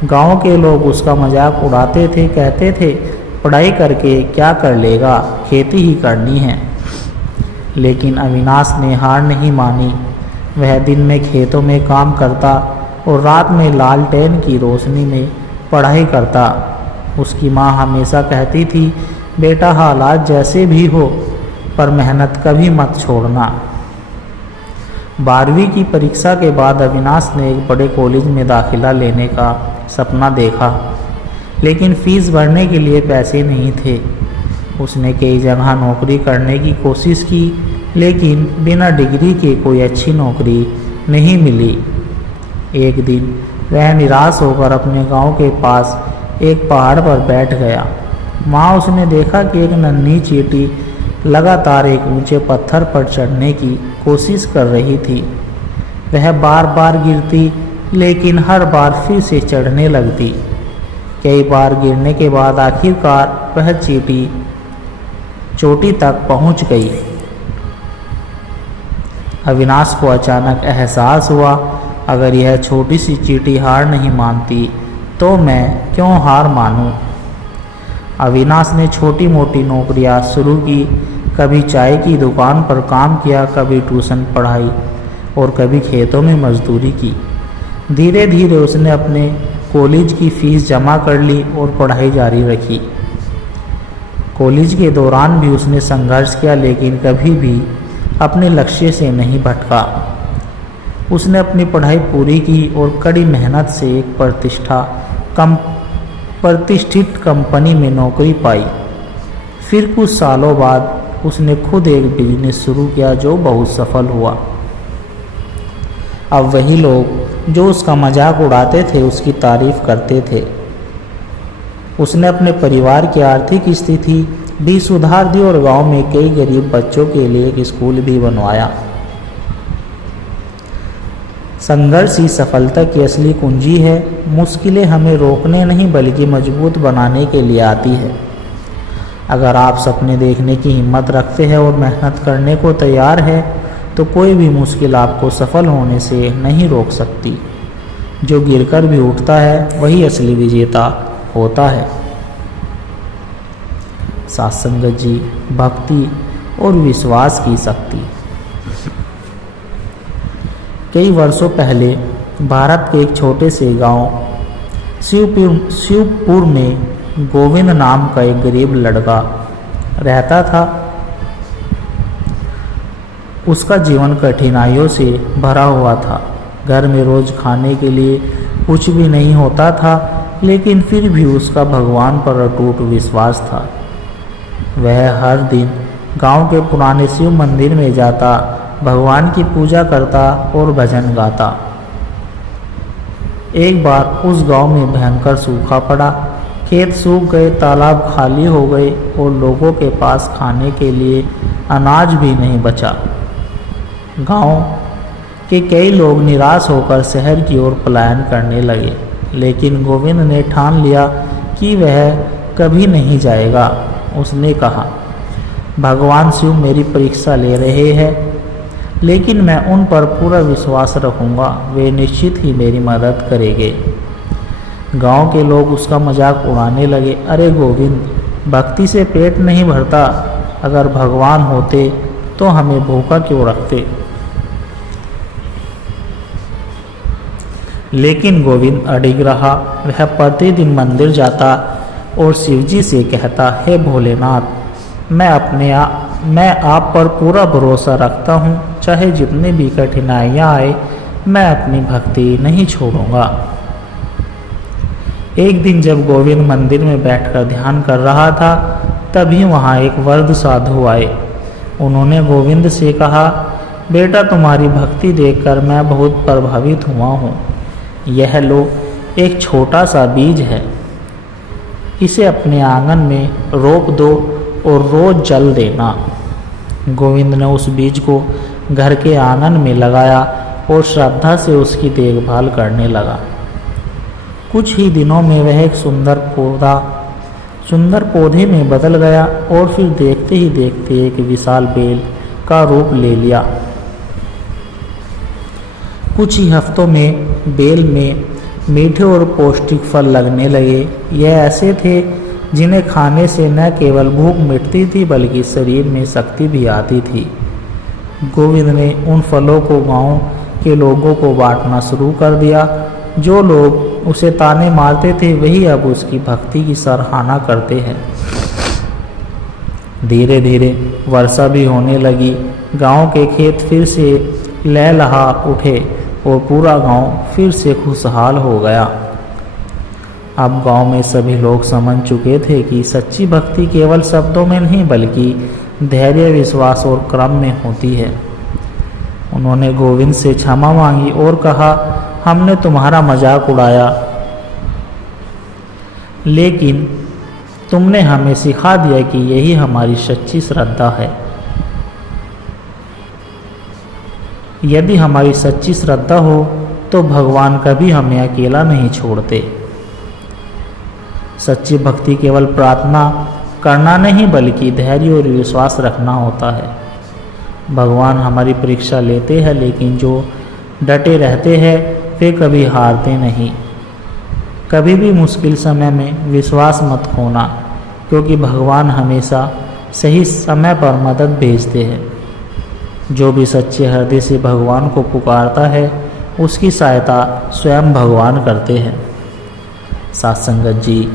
गांव के लोग उसका मजाक उड़ाते थे, कहते थे, पढ़ाई करके क्या कर लेगा, खेती ही करनी है। लेकिन अविनाश ने हार नहीं मानी। वह दिन में खेतों में काम करता और रात में लालटेन की रोशनी में पढ़ाई करता। उसकी माँ हमेशा कहती थी, बेटा, हालात जैसे भी हो पर मेहनत कभी मत छोड़ना। 12वीं की परीक्षा के बाद अविनाश ने एक बड़े कॉलेज में दाखिला लेने का सपना देखा, लेकिन फीस भरने के लिए पैसे नहीं थे। उसने कई जगह नौकरी करने की कोशिश की, लेकिन बिना डिग्री के कोई अच्छी नौकरी नहीं मिली। एक दिन वह निराश होकर अपने गांव के पास एक पहाड़ पर बैठ गया। वहाँ उसने देखा कि एक नन्ही चींटी लगातार एक ऊंचे पत्थर पर चढ़ने की कोशिश कर रही थी। वह बार बार गिरती, लेकिन हर बार फिर से चढ़ने लगती। कई बार गिरने के बाद आखिरकार वह चींटी चोटी तक पहुंच गई। अविनाश को अचानक एहसास हुआ, अगर यह छोटी सी चींटी हार नहीं मानती तो मैं क्यों हार मानूं। अविनाश ने छोटी मोटी नौकरियां शुरू की। कभी चाय की दुकान पर काम किया, कभी ट्यूशन पढ़ाई और कभी खेतों में मजदूरी की। धीरे धीरे उसने अपने कॉलेज की फीस जमा कर ली और पढ़ाई जारी रखी। कॉलेज के दौरान भी उसने संघर्ष किया, लेकिन कभी भी अपने लक्ष्य से नहीं भटका। उसने अपनी पढ़ाई पूरी की और कड़ी मेहनत से एक प्रतिष्ठित कंपनी में नौकरी पाई। फिर कुछ सालों बाद उसने खुद एक बिजनेस शुरू किया जो बहुत सफल हुआ। अब वही लोग जो उसका मजाक उड़ाते थे उसकी तारीफ करते थे। उसने अपने परिवार की आर्थिक स्थिति भी सुधार दी और गांव में कई गरीब बच्चों के लिए एक स्कूल भी बनवाया। संघर्ष ही सफलता की असली कुंजी है। मुश्किलें हमें रोकने नहीं बल्कि मजबूत बनाने के लिए आती है। अगर आप सपने देखने की हिम्मत रखते हैं और मेहनत करने को तैयार है तो कोई भी मुश्किल आपको सफल होने से नहीं रोक सकती। जो गिरकर भी उठता है वही असली विजेता होता है। सत्संगत जी, भक्ति और विश्वास की शक्ति। कई वर्षों पहले भारत के एक छोटे से गांव शिवपुर में गोविंद नाम का एक गरीब लड़का रहता था। उसका जीवन कठिनाइयों से भरा हुआ था। घर में रोज खाने के लिए कुछ भी नहीं होता था, लेकिन फिर भी उसका भगवान पर अटूट विश्वास था। वह हर दिन गांव के पुराने शिव मंदिर में जाता, भगवान की पूजा करता और भजन गाता। एक बार उस गांव में भयंकर सूखा पड़ा। खेत सूख गए, तालाब खाली हो गए और लोगों के पास खाने के लिए अनाज भी नहीं बचा। गांव के कई लोग निराश होकर शहर की ओर पलायन करने लगे, लेकिन गोविंद ने ठान लिया कि वह कभी नहीं जाएगा। उसने कहा, भगवान शिव मेरी परीक्षा ले रहे हैं, लेकिन मैं उन पर पूरा विश्वास रखूंगा। वे निश्चित ही मेरी मदद करेंगे। गांव के लोग उसका मजाक उड़ाने लगे। अरे गोविंद, भक्ति से पेट नहीं भरता। अगर भगवान होते तो हमें भूखा क्यों रखते। लेकिन गोविंद अडिग रहा। वह प्रतिदिन मंदिर जाता और शिवजी से कहता, हे भोलेनाथ, मैं आप पर पूरा भरोसा रखता हूँ। चाहे जितनी भी कठिनाइयाँ आए, मैं अपनी भक्ति नहीं छोड़ूंगा। एक दिन जब गोविंद मंदिर में बैठकर ध्यान कर रहा था, तभी वहाँ एक वृद्ध साधु आए। उन्होंने गोविंद से कहा, बेटा, तुम्हारी भक्ति देखकर मैं बहुत प्रभावित हुआ हूँ। यह लो, एक छोटा सा बीज है। इसे अपने आंगन में रोप दो और रोज जल देना। गोविंद ने उस बीज को घर के आंगन में लगाया और श्रद्धा से उसकी देखभाल करने लगा। कुछ ही दिनों में वह एक सुंदर पौधे में बदल गया और फिर देखते ही देखते एक विशाल बेल का रूप ले लिया। कुछ ही हफ्तों में बेल में मीठे और पौष्टिक फल लगने लगे। यह ऐसे थे जिन्हें खाने से न केवल भूख मिटती थी बल्कि शरीर में शक्ति भी आती थी। गोविंद ने उन फलों को गांव के लोगों को बांटना शुरू कर दिया। जो लोग उसे ताने मारते थे वही अब उसकी भक्ति की सराहना करते हैं। धीरे धीरे वर्षा भी होने लगी। गांव के खेत फिर से लहलहा उठे और पूरा गांव फिर से खुशहाल हो गया। अब गांव में सभी लोग समझ चुके थे कि सच्ची भक्ति केवल शब्दों में नहीं बल्कि धैर्य, विश्वास और क्रम में होती है। उन्होंने गोविंद से क्षमा मांगी और कहा, हमने तुम्हारा मजाक उड़ाया, लेकिन तुमने हमें सिखा दिया कि यही हमारी सच्ची श्रद्धा है। यदि हमारी सच्ची श्रद्धा हो तो भगवान कभी हमें अकेला नहीं छोड़ते। सच्ची भक्ति केवल प्रार्थना करना नहीं बल्कि धैर्य और विश्वास रखना होता है। भगवान हमारी परीक्षा लेते हैं, लेकिन जो डटे रहते हैं वे कभी हारते नहीं। कभी भी मुश्किल समय में विश्वास मत खोना, क्योंकि भगवान हमेशा सही समय पर मदद भेजते हैं। जो भी सच्चे हृदय से भगवान को पुकारता है उसकी सहायता स्वयं भगवान करते हैं। सत्संगत जी,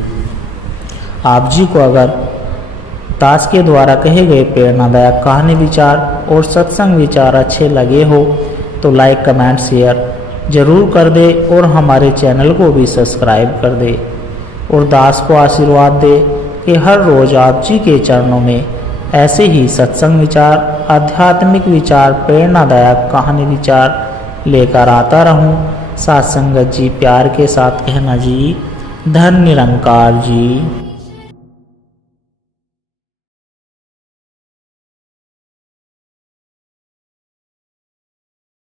आप जी को अगर दास के द्वारा कहे गए प्रेरणादायक कहानी, विचार और सत्संग विचार अच्छे लगे हो तो लाइक, कमेंट, शेयर जरूर कर दे और हमारे चैनल को भी सब्सक्राइब कर दे और दास को आशीर्वाद दे कि हर रोज आप जी के चरणों में ऐसे ही सत्संग विचार, आध्यात्मिक विचार, प्रेरणादायक कहानी विचार लेकर आता रहूं। सत्संगत जी, प्यार के साथ कहना जी, धन निरंकार जी।